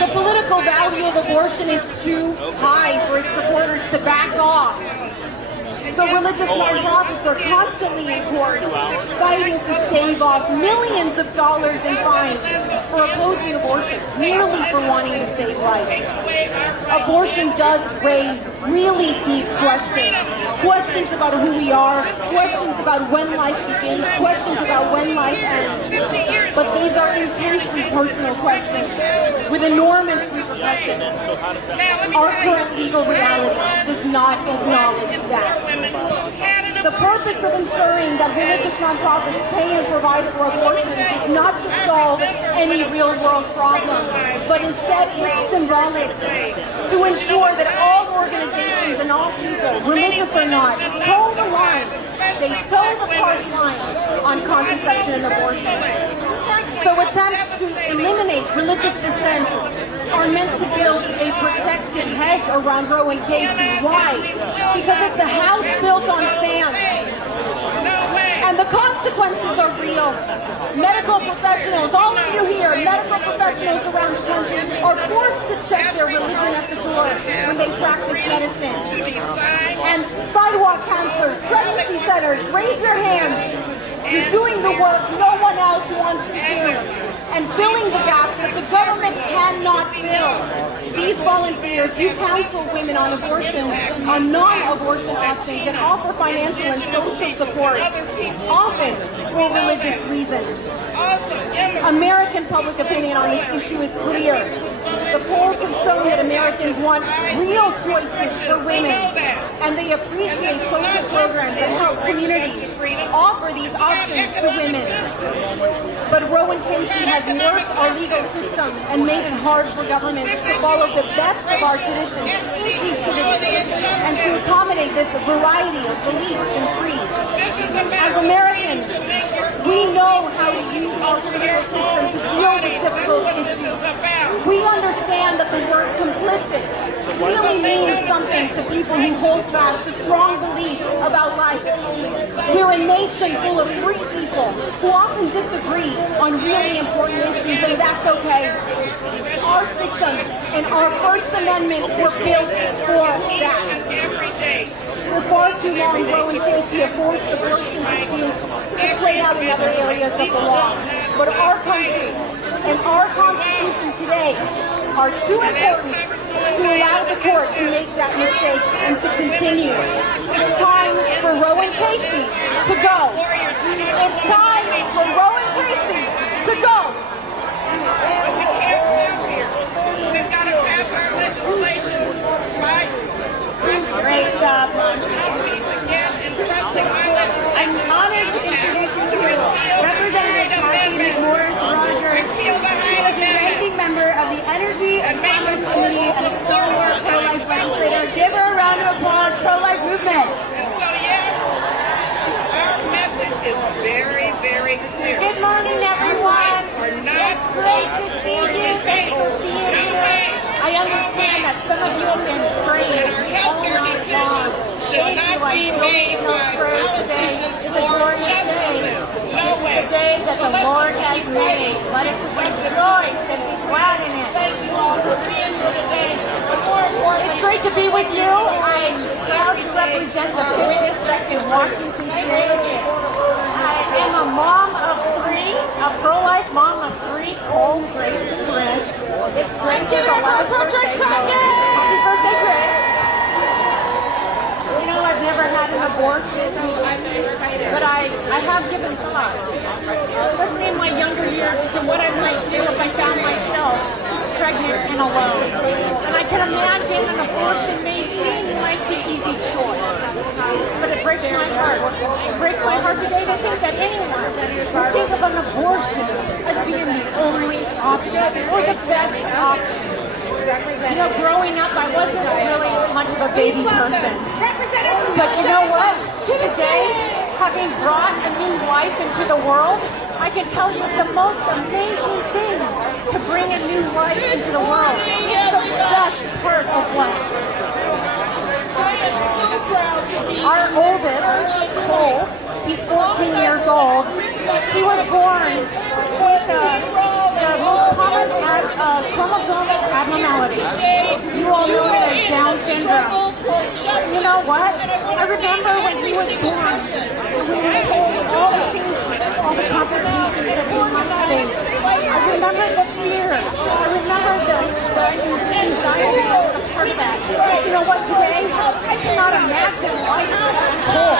The political value of abortion is too high for its supporters to back off. So religious nonprofits are constantly in court fighting to stave off millions of dollars in fines for opposing abortion, merely for wanting to save life. Abortion does raise really deep questions. Questions about who we are, questions about when life begins, questions about when life ends. But these are intensely personal questions with enormous repercussions. Our current legal reality does not acknowledge that. The purpose of ensuring that religious nonprofits pay and provide for abortions is not to solve any real-world problem, but instead it's symbolic to ensure that all organizations and all people, religious or not, toe the line. They toe the party line on contraception and abortion. So attempts to eliminate religious dissent are meant to build a protective hedge around Roe and Casey. Why? Because it's a house built on sand. And the consequences are real. Medical professionals, all of you here, medical professionals around the country are forced to check their religion at the door when they practice medicine. And sidewalk counselors, pregnancy centers, raise your hands. You're doing the work no one else wants to do, and filling the gaps that the government cannot fill. These volunteers, you counsel women on abortion, on non-abortion options, and offer financial and social support, often for religious reasons. American public opinion on this issue is clear. The polls have shown that Americans want real choices for women, and they appreciate social programs that help communities offer these options to women. But Roe and Casey have warped our legal system and made it hard for governments to follow the best of our traditions, inclusivity, and to accommodate this variety of beliefs and creeds. As Americans, we know how to use our political system to deal with difficult issues. We understand that the word complicit really means something to people who hold fast to strong beliefs about life. We're a nation full of free people who often disagree on really important issues, and that's okay. Our system and our First Amendment were built for that. For far too long, Roe and Casey have forced abortion disputes to play out in other areas of the law. But our country and our Constitution today are too important to allow the court to make that mistake and to continue. It's time for Roe and Casey to go. It's time for Roe and Casey to go. We can't stop here. We've got to pass our legislation, right? great to see you. Thanks for being here. I understand that some of you have been praying all night long. Thank you. I join those prayers today. It's a glorious day. This is the day that the Lord has made. Let us rejoice and be glad in it. Thank you all for being here today. It's great to be with you. I'm proud to represent the 5th District in Washington State. I am a mom of 3, a pro-life mom of 3, Cole, Grace, and Bryn. It's Grace's 11th birthday, so happy birthday, Grace. You know, I've never had an abortion, but I have given thought, especially in my younger years, to what I might do if I found myself pregnant and alone. And I can imagine an abortion may seem like the easy choice, but it breaks my heart. It breaks my heart today to think that anyone would think of an abortion as being the only option or the best option. You know, growing up, I wasn't really much of a baby person. But you know what? Today, having brought a new life into the world, I can tell you it's the most amazing thing to bring a new life into the world. It's the best part of life. Our oldest, Cole, he's 14 years old. He was born with the most common chromosomal abnormality. You all know it as Down syndrome. You know what? I remember when he was born, we were told all the things, all the complications that we might face. I remember the fear. I remember the anxiety that was a part of that. But you know what? Today, I cannot imagine life without Cole.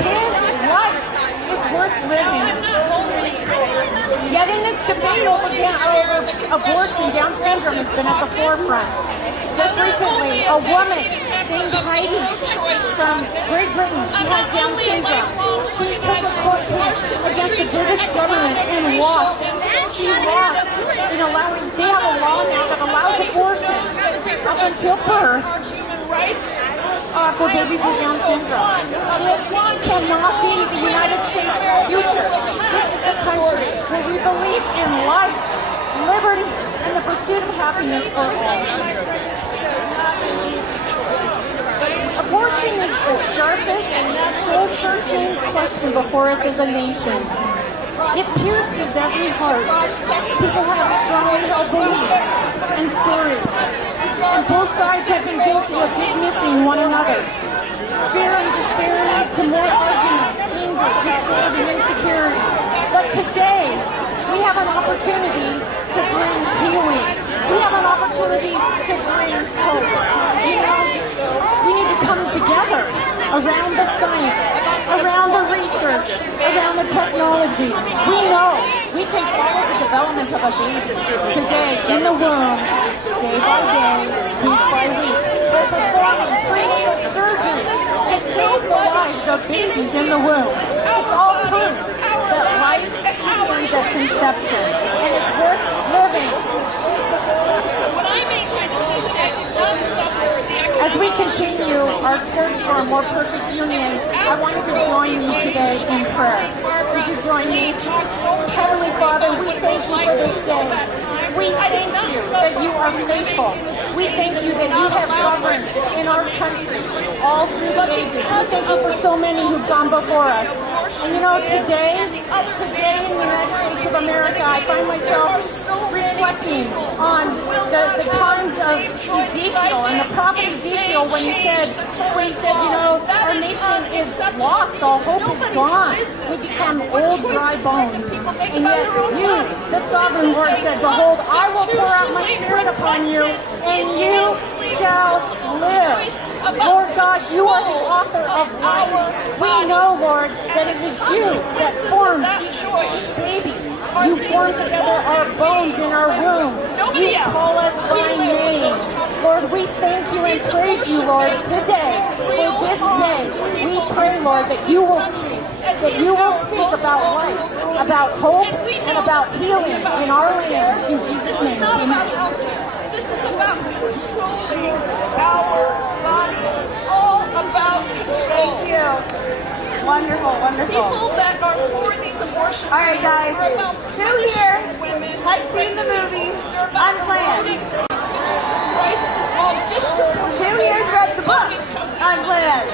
His life is worth living. Yet in this debate over abortion, Down syndrome has been at the forefront. Just recently, a woman named Heidi from Great Britain, she has Down syndrome. She took a court case against the British government and lost. She lost in allowing, they have a law now that allows abortion up until birth for babies with Down syndrome. This cannot be the United States' future. This is a country where we believe in life, liberty, and the pursuit of happiness for all. Abortion is the sharpest and soul-searching question before us as a nation. It pierces every heart. People have strongly held beliefs and stories, and both sides have been guilty of dismissing one another. Fear and despair leads to more argument, anger, discord, and insecurity. But today, we have an opportunity to bring healing. We have an opportunity to bring hope. You know, we need to come together around the science, around the research, around the technology. We know we can follow the development of a baby today in the womb, day by day, week by week. We're performing prenatal surgery to save the lives of babies in the womb. It's all proof that life begins at conception, and it's worth living. As we continue our search for a more perfect union, I wanted to join you today in prayer. Would you join me? Heavenly Father, we thank you for this day. We thank you that you are faithful. We thank you that you have governed in our country all through the ages. We thank you for so many who've gone before us. And you know, today in the United States of America, I find myself reflecting on the times of Ezekiel and the prophet Ezekiel when he said, you know, our nation is lost, all hope is gone. We become old, dry bones. And yet you, the sovereign Lord, said, behold, I will pour out my spirit upon you, and you shall live. Lord God, you are the author of life. We know, Lord, that it is you that formed each baby. You formed together our bones in our womb. You call us by name. Lord, we thank you and praise you, Lord, today, for this day. We pray, Lord, that you will speak. That you will speak about life, about hope, and about healing in our land. In Jesus' name, amen. This is about controlling our bodies. It's all about control. Thank you. Wonderful, wonderful. People that are for these abortions all right, guys. are about through here. Women has seen the movie Unplanned. 2 years read the book Unplanned.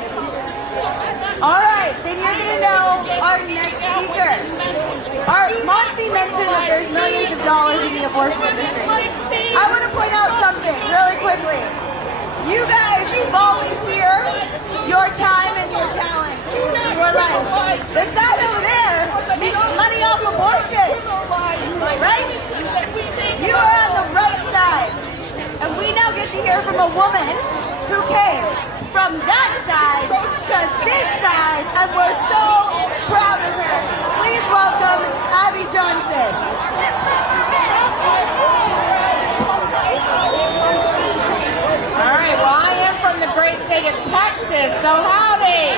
All right, then you're going to know our next speaker. Monty mentioned that there's millions of dollars in the abortion industry. I want to point out something really quickly. You guys volunteer your time and your talent, your life. The side over there makes money off abortion, right? You are on the right side. And we now get to hear from a woman who came from that side to this side, and we're so proud of her. Please welcome Abby Johnson. All right, well, I am from the great state of Texas, so howdy.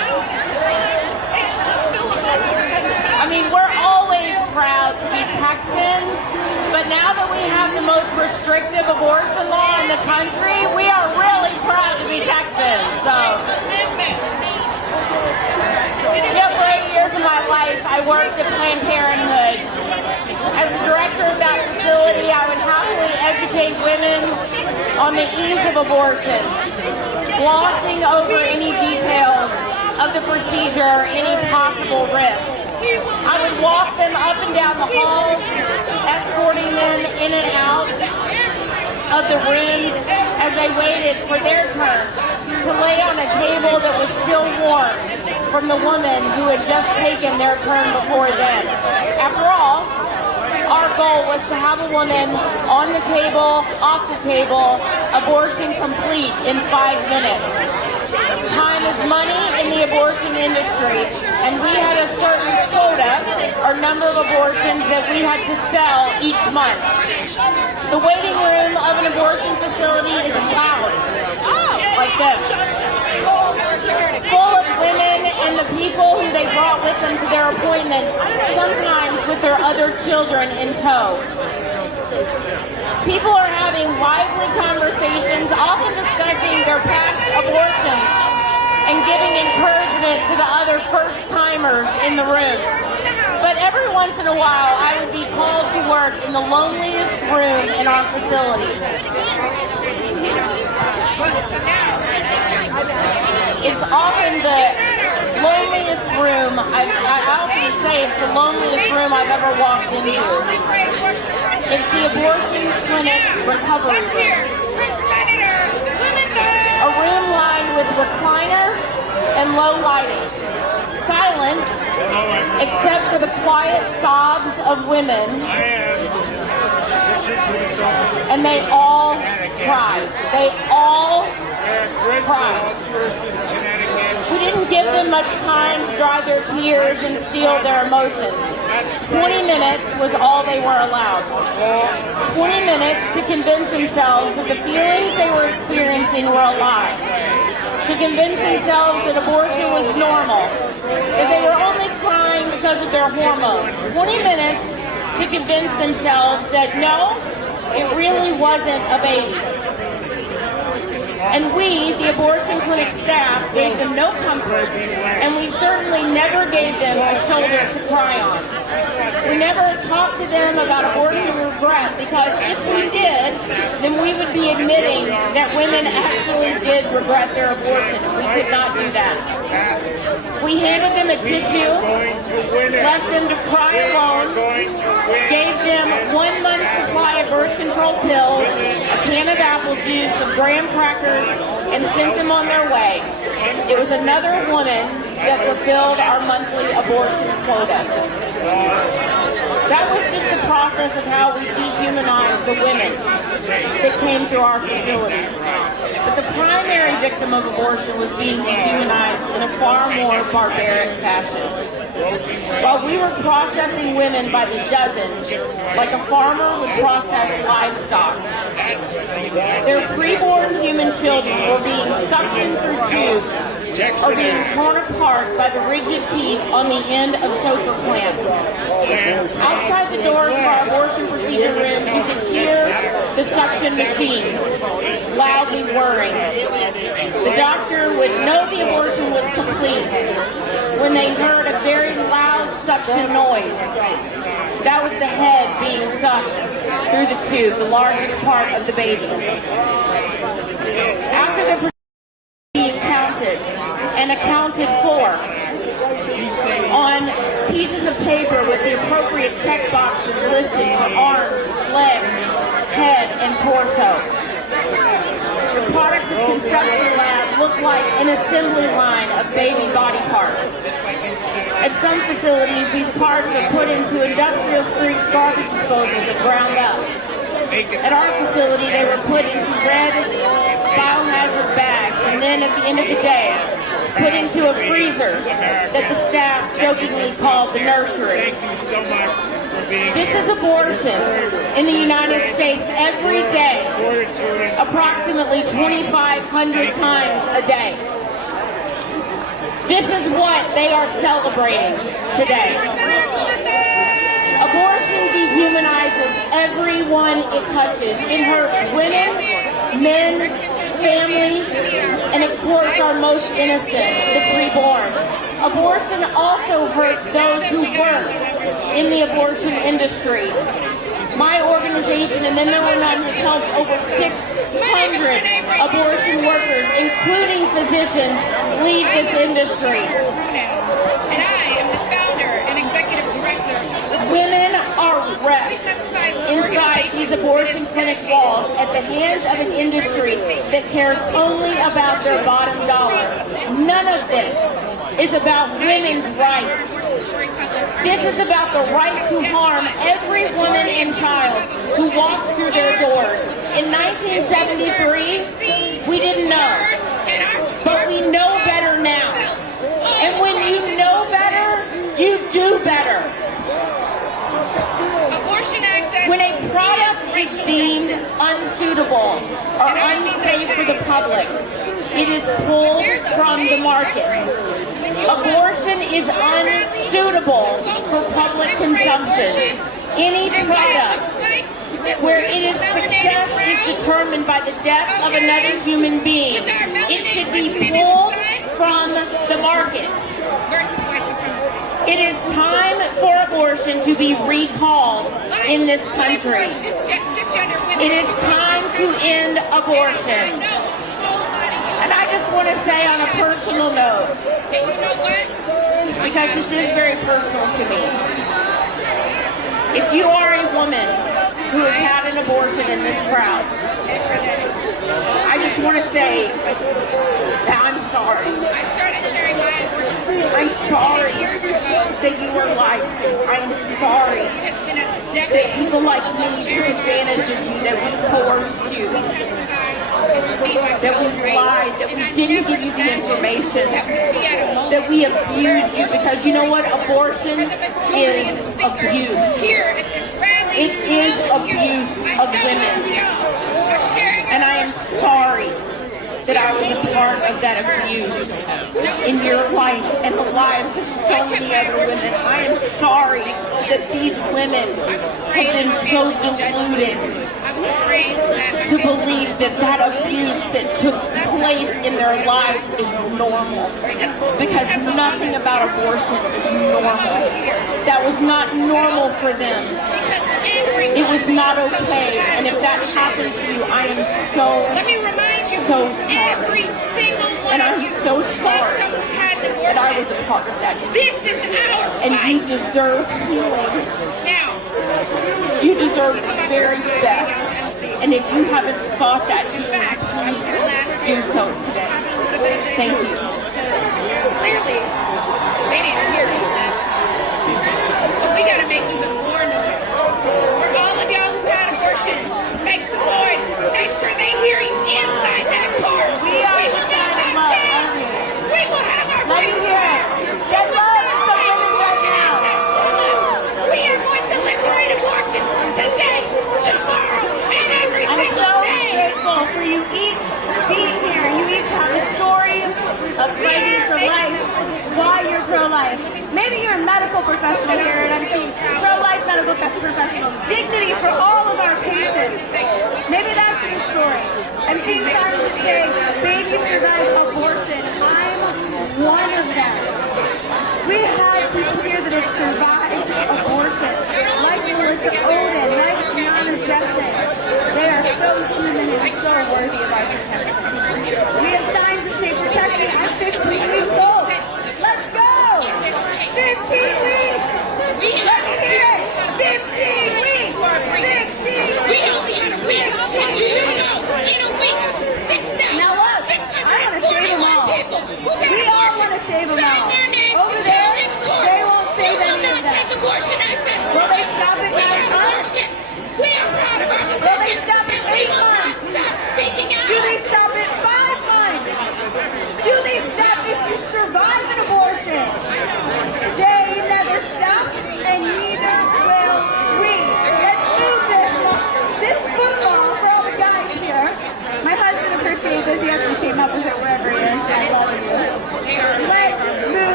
I mean, we're always proud to be Texans, but now that we have the most restrictive abortion law in the country, we are really proud to be Texans. So, yeah, for 8 years of my life, I worked at Planned Parenthood. As the director of that facility, I would happily educate women on the ease of abortion, glossing over any details of the procedure, any possible risk. I would walk them up and down the halls, escorting them in and out of the rooms as they waited for their turn to lay on a table that was still warm from the woman who had just taken their turn before them. After all, our goal was to have a woman on the table, off the table, abortion complete in 5 minutes. Time is money in the abortion industry, and we had a certain quota or number of abortions that we had to sell each month. The waiting room of an abortion facility is loud, like this, full of women and the people who they brought with them to their appointments, sometimes with their other children in tow. People are having lively conversations, often discussing their past abortions and giving encouragement to the other first-timers in the room. But every once in a while, I would be called to work in the loneliest room in our facility. It's often the loneliest room, I often say it's the loneliest room I've ever walked into. It's the abortion clinic recovery room. A room lined with recliners and low lighting. Silent, except for the quiet sobs of women. And they all cried. They all cried. We didn't give them much time to dry their tears and steal their emotions. 20 minutes was all they were allowed. 20 minutes to convince themselves that the feelings they were experiencing were a lie. To convince themselves that abortion was normal. That they were only crying because of their hormones. 20 minutes to convince themselves that no, it really wasn't a baby. And we, the abortion clinic staff, gave them no comfort, and we certainly never gave them a shoulder to cry on. We never talked to them about abortion regret, because if we did, then we would be admitting that women actually did regret their abortion. We could not do that. We handed them a tissue, left them to cry alone, gave them 1 month's supply of birth control pills, a can of apple juice, some graham crackers, and sent them on their way. It was another woman that fulfilled our monthly abortion quota. That was just the process of how we dehumanized the women that came through our facility. But the primary victim of abortion was being dehumanized in a far more barbaric fashion. While we were processing women by the dozens, like a farmer would process livestock, their preborn human children were being suctioned through tubes or being torn apart by the rigid teeth on the end of sofa clamps. Outside the doors of our abortion procedure rooms, you could hear the suction machines loudly whirring. The doctor would know the abortion was complete when they heard a very loud suction noise. That was the head being sucked through the tube, the largest part of the baby. After the procedure being counted and accounted for on pieces of paper with the appropriate check boxes listed for arms, legs, head, and torso. The products of construction lab look like an assembly line of baby body parts. At some facilities, these parts are put into industrial strength garbage disposals and ground up. At our facility, they were put into red biohazard bags and then at the end of the day, put into a freezer that the staff jokingly called the nursery. This is abortion in the United States every day, approximately 2,500 times a day. This is what they are celebrating today. Abortion dehumanizes everyone it touches. It hurts women, men, families, and of course our most innocent, the preborn. Abortion also hurts those who work in the abortion industry. My organization, and then there were none, has helped over 600 abortion workers, including physicians, leave this industry. And I am the founder and executive director. Women are wrecked inside these abortion clinic walls at the hands of an industry that cares only about their bottom dollar. None of this is about women's rights. This is about the right to harm every woman and child who walks through their doors. In 1973, we didn't know, but we know better now. And when you know better, you do better. When a product is deemed unsuitable or unsafe for the public, it is pulled from the market. Abortion is unsuitable for public consumption. Any product where success is determined by the death of another human being, it should be pulled from the market. It is time for abortion to be recalled in this country. It is time to end abortion. And I just want to say on a personal note, because this is very personal to me, if you are a woman who has had an abortion in this crowd, I just want to say that I'm sorry. I'm sorry that you were lied to. I'm sorry that people like me took advantage of you, that we coerced you, that we lied, that we didn't give you the information, that we abused you, because you know what? Abortion is abuse. It is abuse of women. And I am sorry that I was a part of that abuse in your life and the lives of so many other women. I am sorry that these women have been so deluded to believe that that abuse that took place in their lives is normal. Because nothing about abortion is normal. That was not normal for them. It was not okay. And if that happened to you, I am so sorry. And I'm so sorry that I was a part of that. This is our And you deserve healing. You deserve the very best. And if you haven't sought that healing, please do so today. Thank you. Clearly, they didn't hear these last time. So we got to make even more noise. For all of y'all who had abortion, make some noise. Make sure they hear you inside that court. We are inside the love, aren't we? We will have our Let me hear it. Get love to some women right now. We are going to liberate abortion today, tomorrow, and every single day. I'm so grateful for you each being here. You each have a story of fighting for life while you're pro-life. Maybe you're a medical professional here, and I'm seeing pro-life medical professionals. Dignity for all of our patients. Maybe that's your story. I'm seeing families say, babies survive abortion. I'm one of them. We have people here that have survived abortion. Like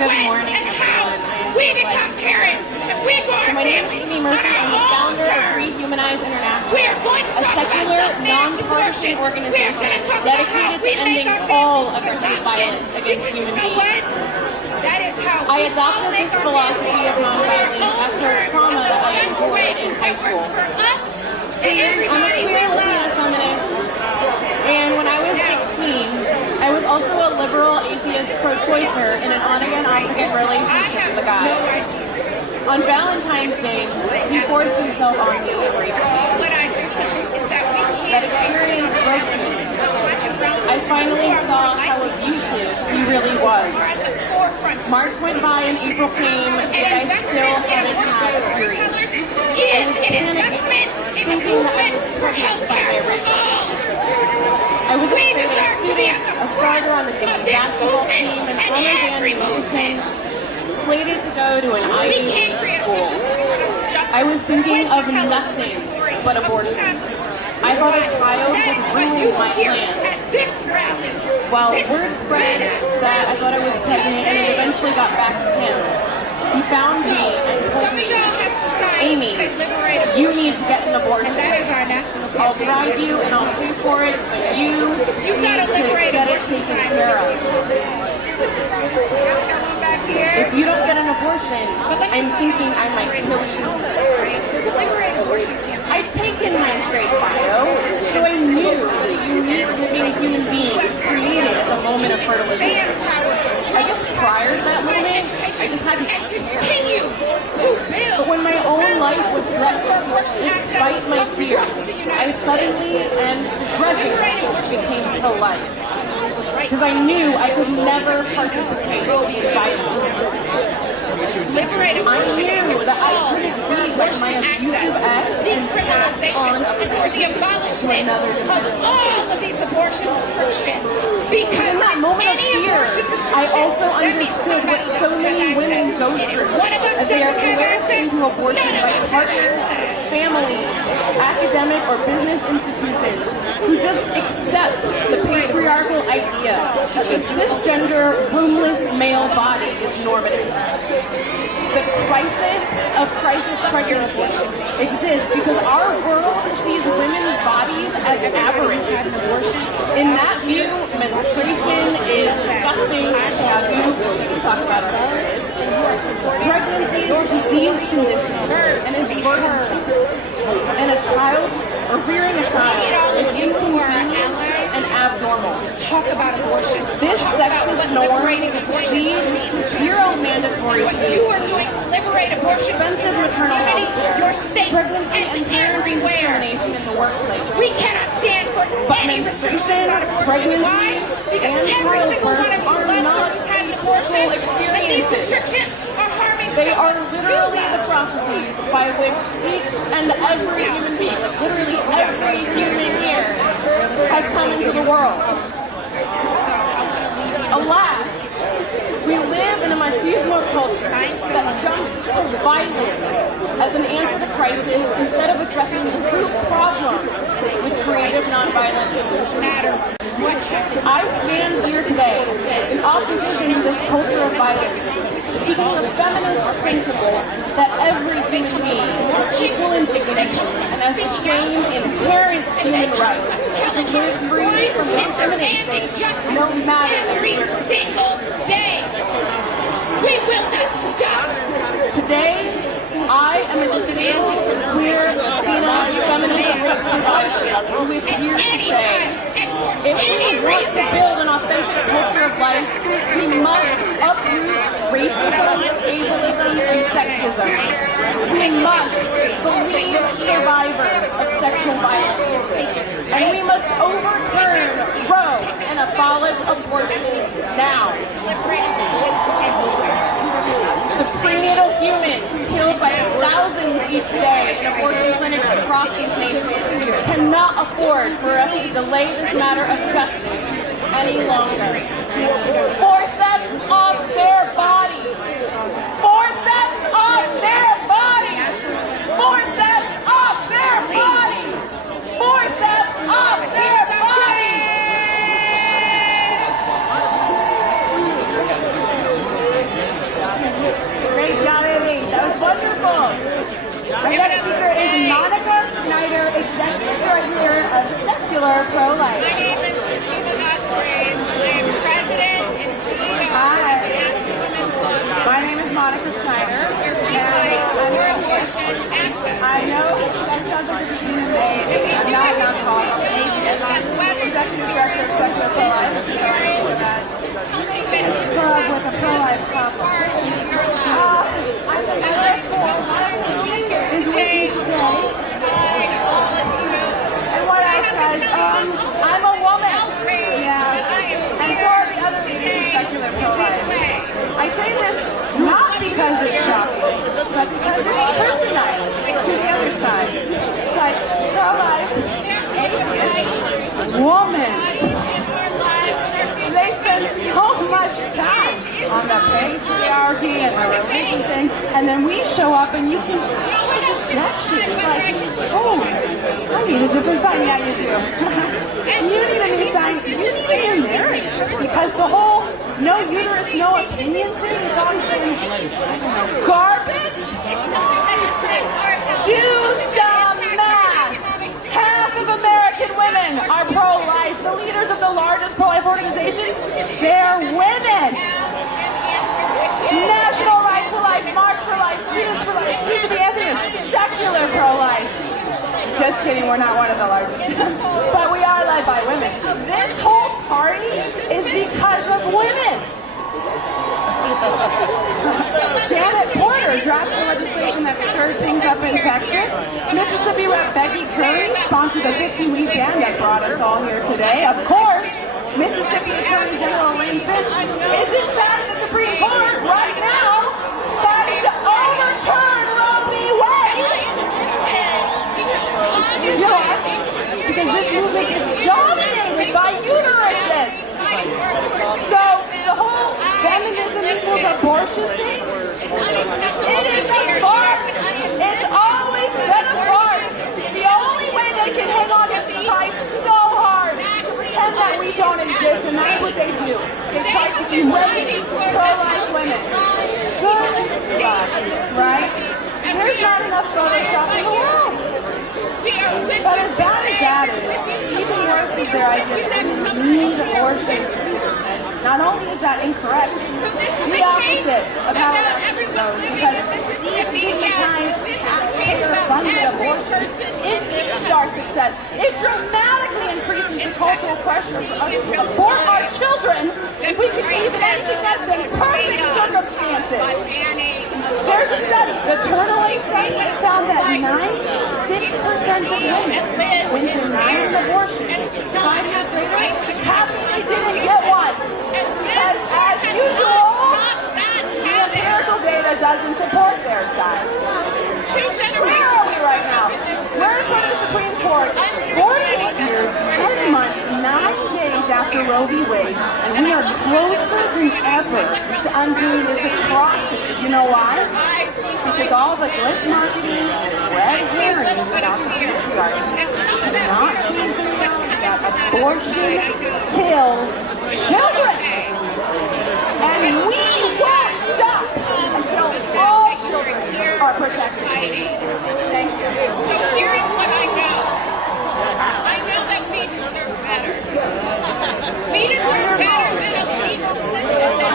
when and how we become parents if we go our families on our own terms. We are going to talk about self-managed abortion. We are going to talk about how we make our families for adoption. Because you know what? That is how I adopted this philosophy of nonviolence after trauma that I endured in high school. See, I'm a queer Latina feminist, and when I was 16, I was also a liberal atheist pro-choicer in an on-again, off-again relationship with a guy. On Valentine's Day, he forced himself on me and raped me. That experience broke me. I finally saw how abusive he really was. March went by and April came, yet I still haven't had a period. I was panicking, thinking that I was pregnant by my rape. I was a student, a starter on the team basketball team, and drummer band musician, slated to go to an Ivy League school. I was thinking of nothing but abortion. I thought a child would ruin my plans. Well, word spread that I thought I was pregnant, and it eventually got back to him. He found me and told me, Amy, you need to get an abortion. I'll bribe you and I'll pay for it, but you need to get it taken care of. If you don't get an abortion, I'm thinking I might kill you. I'd taken ninth grade bio, so I knew the unique living human being is created at the moment of fertilization. I guess prior to that moment, I just hadn't continue to build. But when my own life was threatened, despite my fears, I suddenly and begrudgingly became pro-life. Because I knew I could never participate in violence. I knew that I couldn't be like my abusive ex and pass on to another divorce. All of these abortion restrictions, because in that moment of fear, I also understood what so many women go through as they are coerced into abortion by partners, families, academic or business institutions who just accept the patriarchal idea that the cisgender, wombless male body is normative. The crisis of crisis pregnancy exists because our world sees women's bodies as aberrant. In that view, menstruation is disgusting, taboo, we can talk about our periods. Pregnancy is a disease condition and is burdensome. And a child, or rearing a child, is inconvenient and abnormal. Talk about abortion. This sexist norm leads to zero mandatory you are doing to liberate abortion, expensive maternal health, your state, pregnancy and parenting discrimination in the workplace. We cannot stand for any restrictions on abortion. Pregnancy, why? Because every single one of you loves who's had an abortion, but these restrictions are harming They are literally the processes by which each and every human being, like literally every human here, has come into the world. Alas, we live in a machismo culture that jumps to violence as an answer to crisis instead of addressing the root problems with creative nonviolent solutions. I stand here today in opposition to this culture of violence, speaking the feminist principle that every human being is equal in dignity and has the same inherent human rights to live free from discrimination no matter every single day. We will not stop. Today, I am a disabled, queer, Latina, feminist rape survivor who is here to say, if we want to build an authentic culture of life, we must uproot racism, ableism, and sexism. We must believe survivors of sexual violence. And we must overturn Roe and abolish abortion now. The prenatal human killed by thousands each day in abortion clinics across this nation cannot afford for us to delay this matter of justice any longer. Forceps of their bodies! Forceps of their bodies! Forceps of their bodies! Forceps of their bodies! abortion access. I know that sounds like a beginning of May. I'm not nonprofit. Executive Director of Secular Pro-Life. Club with a pro-life couple. I'm is with me today. And what else, guys? I'm a woman. Yeah. And so are the other leaders in secular pro-life. I say this not because it's shocking, but because it's personal to the other side. It's like pro-life, atheist, woman. They spend so much time on the patriarchy and the religion thing, and then we show up and you can see the deception. It's like, oh, I need a different sign. Yeah, you do. You need a new sign. You need a new narrative. Because the whole no uterus, no opinion thing has always been garbage. Do some math. Half of American women are pro-life. The leaders of the largest pro-life organizations, they're women. National Right to Life, March for Life, Students for Life, Free to be Atheists, secular pro-life. Just kidding, we're not one of the largest. But we are led by women. This whole party is because of women. Janet Porter drafted legislation that stirred things up in Texas. Mississippi Rep. Becky Curry sponsored a 50-week ban that brought us all here today. Of course, Mississippi Attorney General Lynn Fitch is inside the Supreme Court right now fighting to overturn Roe v. Wade. You know what? Because this movement is dominated by uteruses. So the whole feminism equals abortion thing, it is a farce. It's always been a farce. The only way they can hang on to this fight so hard and that we don't exist, and that's what they do. They try to erase pro-life women. Good luck, right? There's not enough Photoshop in the world. But as bad as that is, even worse is their idea that we need abortion. Not only is that incorrect, the opposite of how it actually goes, because destigmatized taxpayer-funded abortion, it means our success. It dramatically increases the cultural pressure for us to abort our children if we can even anything less than perfect circumstances. There's a study, the Turn-Away study, that found that 96% of women went to an abortion. 5 years later, half they didn't get one. And as usual, the empirical data doesn't support their side. Where are we right now? We're in front of the Supreme Court 48 years, 10 months, 9 days after Roe v. Wade, and we are closer than ever to undoing this atrocity. You know why? Because all the glitz marketing and red herrings about the patriarchy do not change the reality that abortion kills children. And we won't stop until all children are protected. Thank you. So here's what I know. I know that we deserve better. We deserve better than a legal system that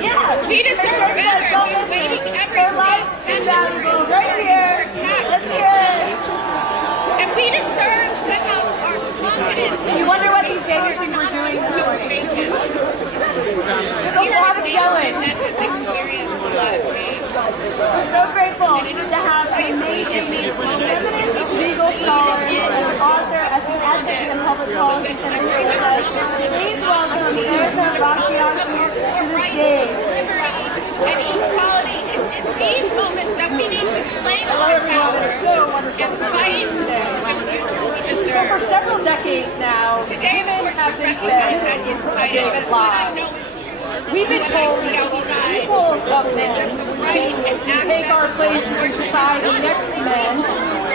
yeah, we deserve better than waiting every life is valuable. Right here. Let's hear it. And we deserve to have our confidence. You wonder what these babies think we're doing this morning. There's a lot of yelling. We're so grateful to have an amazing feminist legal scholar and author at the Ethics and Public Policy Center here with us. Please welcome Erica Rocchiati to the stage. And equality is in these moments that we need to claim our power and fight for the future we deserve. So for several decades now, women have been fed big lies. We've been told equals of men to take our place in society next to men,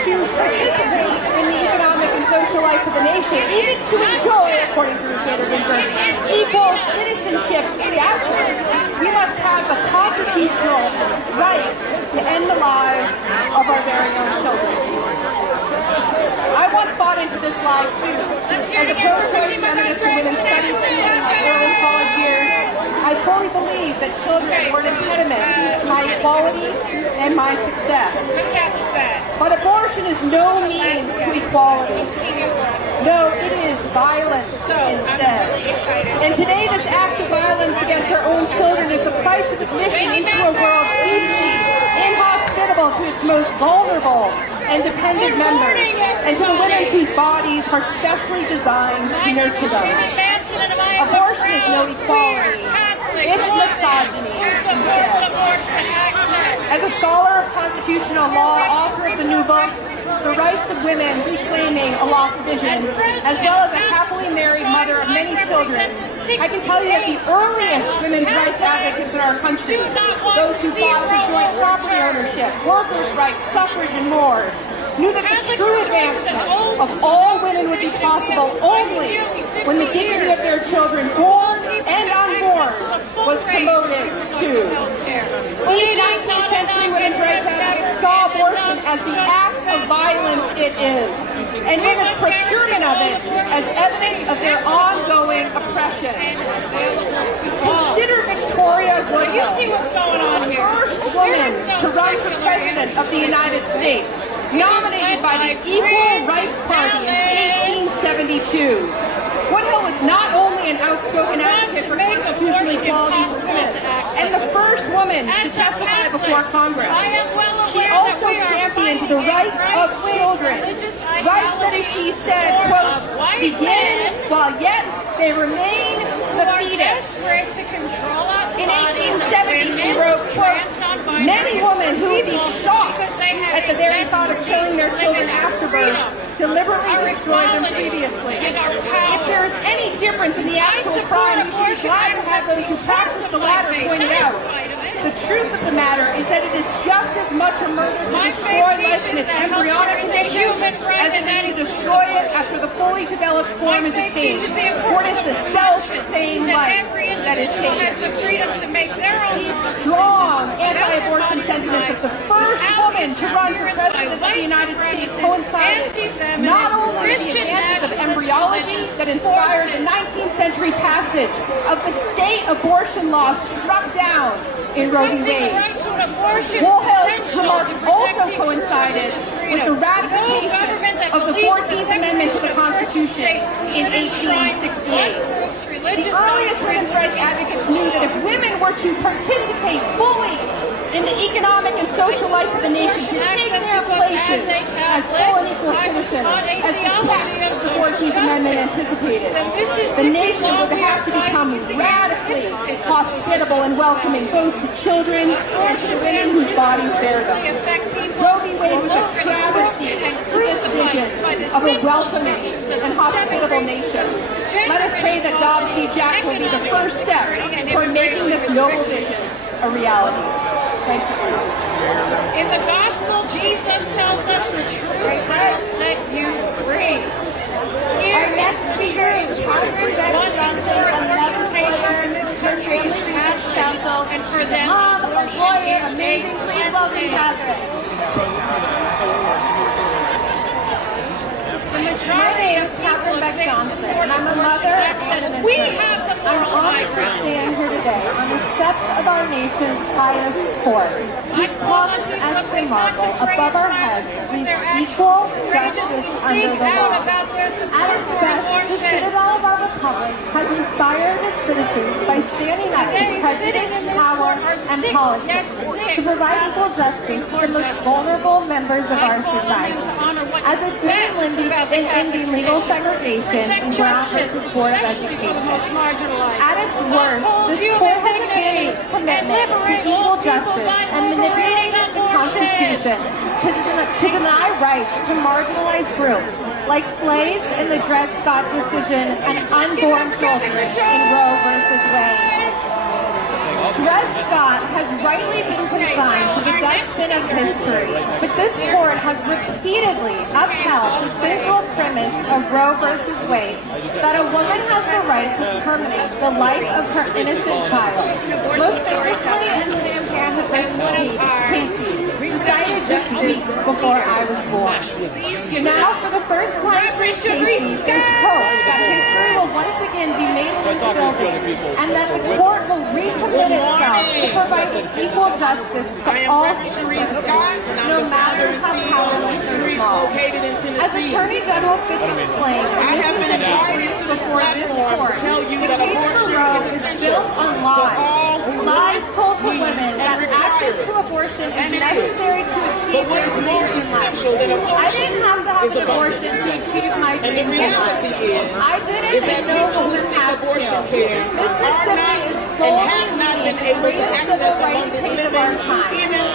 to participate in the economic and social life of the nation, even to enjoy, according to the Creator Ginsburg, equal citizenship stature. We must have the constitutional right to end the lives of our very own children. I once bought into this lie too. As a pro-choice feminist and women's studies student in my early college years, I fully believe that children were an impediment to my equality my success. What Catholic said. But abortion is no means to equality. No, it is violence instead. I'm really excited. And today, this act of violence against our own children is the price of admission into a world deeply inhospitable to its most vulnerable and dependent members, and to the women whose bodies are specially designed to nurture them. Abortion is no equality. It's misogyny instead. As a scholar of constitutional law, author of the new book, The Rights of Women Reclaiming a Lost Vision, as well as a happily married mother of many children, I can tell you that the earliest women's rights advocates in our country, those who fought for joint property ownership, workers' rights, suffrage, and more, knew that the true advancement of all women would be possible only when the dignity of their children, born and unborn, was promoted too. These 19th century women's rights advocates saw abortion as the act of violence it is, and women's procurement of it as evidence of their ongoing oppression. Consider Victoria Woodhull, the first woman to run for president of the United States, nominated by the Equal Rights Party in 1872. Woodhull was not only an outspoken advocate for constitutional equality for women, and the first woman to testify before Congress, she also championed the rights of children, rights that, as she said, quote, begin while yet they remain the fetus. In 1870, she wrote, quote, many women who would be shocked at the very thought of killing their children after birth deliberately destroyed them previously. If there is any difference in the actual crime, you should be glad to have those who practice the latter pointed out. The truth of the matter is that it is just as much a murder to destroy life in its embryonic condition as it is to destroy it after the fully developed form is attained. For it is the self-same life that is taken. These strong anti-abortion sentiments of the first woman to run for president of the United States coincided not only with the advances of embryology that inspired the 19th century passage of the state abortion law struck down in Roe v. Wade. Woodhull's remarks also coincided with the ratification of the 14th Amendment to the Constitution in 1868. The earliest women's rights advocates knew that if women were to participate fully in the economic and social life of the nation, to take their places as full and equal citizens, as the text of the 14th Amendment anticipated, the nation would have to become radically hospitable and welcoming both to children and to women whose bodies bear them. Roe v. Wade was a travesty to this vision of a welcoming and hospitable nation. Let us pray that Dobbs v. Jack will be the first step toward making this noble vision a reality. Thank you. In the gospel, Jesus tells us the truth shall set you free. Our next speaker is Catherine Beck-Johnson, another lawyer in this country who's had counsel, and for them, lawyer, amazing. Please welcome Catherine. My name is Catherine Beck-Johnson, and I'm a mother and an attorney. I'm honored to stand here today on the steps of our nation's highest court, whose promise as the marble above our heads reads equal justice under the law. At its best, the citadel of our republic has inspired its citizens by standing up to prejudice, power, and politics to provide equal justice to the most vulnerable members of our society. As it did in ending legal segregation and Brown versus Board of Education. At its worst, this court has abandoned its commitment to equal justice and manipulated the Constitution to deny rights to marginalized groups like slaves in the Dred Scott decision and unborn children in Roe versus Wade. Dred Scott has rightly been consigned to the dustbin of history, but this court has repeatedly upheld the central premise of Roe versus Wade, that a woman has the right to terminate the life of her innocent child. Most famously in Planned Parenthood versus Casey, decided this week before I was born. Now, for the first time since Casey, there's hope that history will once again be made in this building and that the court will recommit itself to providing equal justice to all human beings, no matter how powerless or small. As Attorney General Fitch explained, Misisipi before this court, the case for Roe is built on lies told to women that access to abortion is necessary to achieve their dreams in life. I didn't have to have an abortion to achieve my dreams in life. I did it and no woman has to. Mississippi is boldly leading the greatest civil rights case of our time.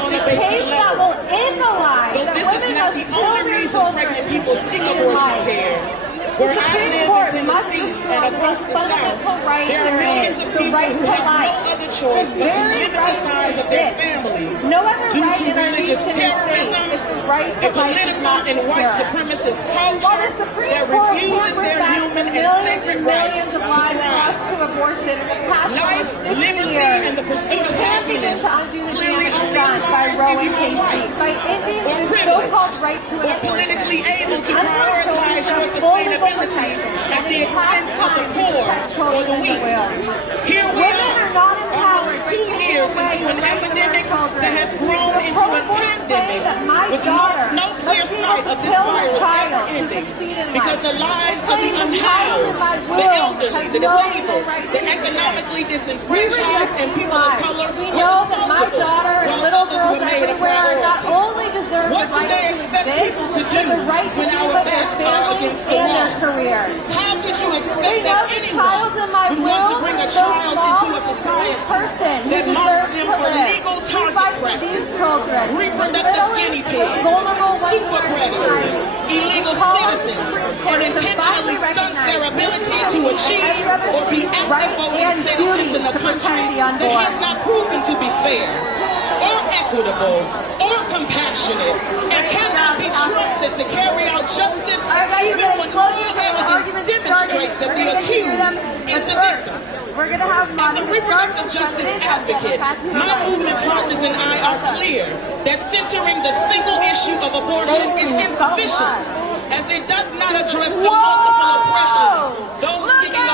The case that will end the lie that women must kill their children to succeed in life. The Supreme Court must restore the most fundamental right there is, the right to life. The very right to exist. No other right in our nation is safe if the right to life is not secure. While the Supreme Court can't bring back the millions and millions of lives lost to abortion in the past almost 50 years, it can begin to undo the damage done by Roe and Casey, by ending the so-called right to an abortion. Unborn children are fully at the expense of the poor or the weak. Women are not empowered to 2 years into an epidemic that has grown into a pandemic with no clear sight of this virus ever ending, because the lives of the unhoused, the elderly, the disabled, the economically disenfranchised, and people of color. We know that my daughter and little girls everywhere not only deserve the right to exist, but the right to be with their families and their careers. How could you expect that anyone would want to bring a child into a society that marks them for legal target practice, reproductive guinea pigs, super predators, illegal citizens, and intentionally stunts their ability to achieve or be active voting citizens in a country that has not proven to be fair, or equitable, or compassionate, and cannot be trusted to carry out justice even when all evidence demonstrates that the accused is the victim. As a reproductive justice advocate, my movement partners and I are clear that centering the single issue of abortion is insufficient, as it does not address the multiple oppressions those seeking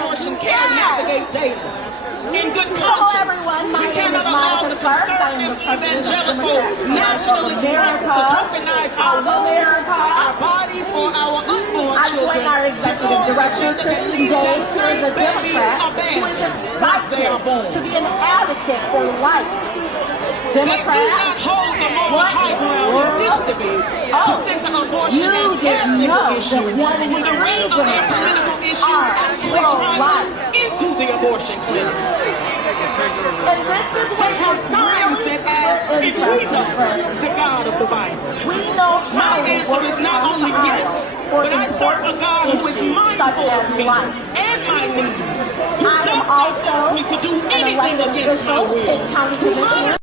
abortion care navigate daily. In good conscience, we cannot allow the conservative, evangelical, nationalist right to tokenize our wombs, our bodies, or our unborn children to form an agenda that leaves that same baby abandoned once they are born. To be an advocate for life. They do not hold the moral high ground in this debate to center abortion as their single issue, when the rest of their political issues actually drive into the abortion clinics. They have signs that ask if we know the God of the Bible. My answer is not only yes, but I serve a God who is mindful of me and my needs, who does not force me to do anything against my will, who honors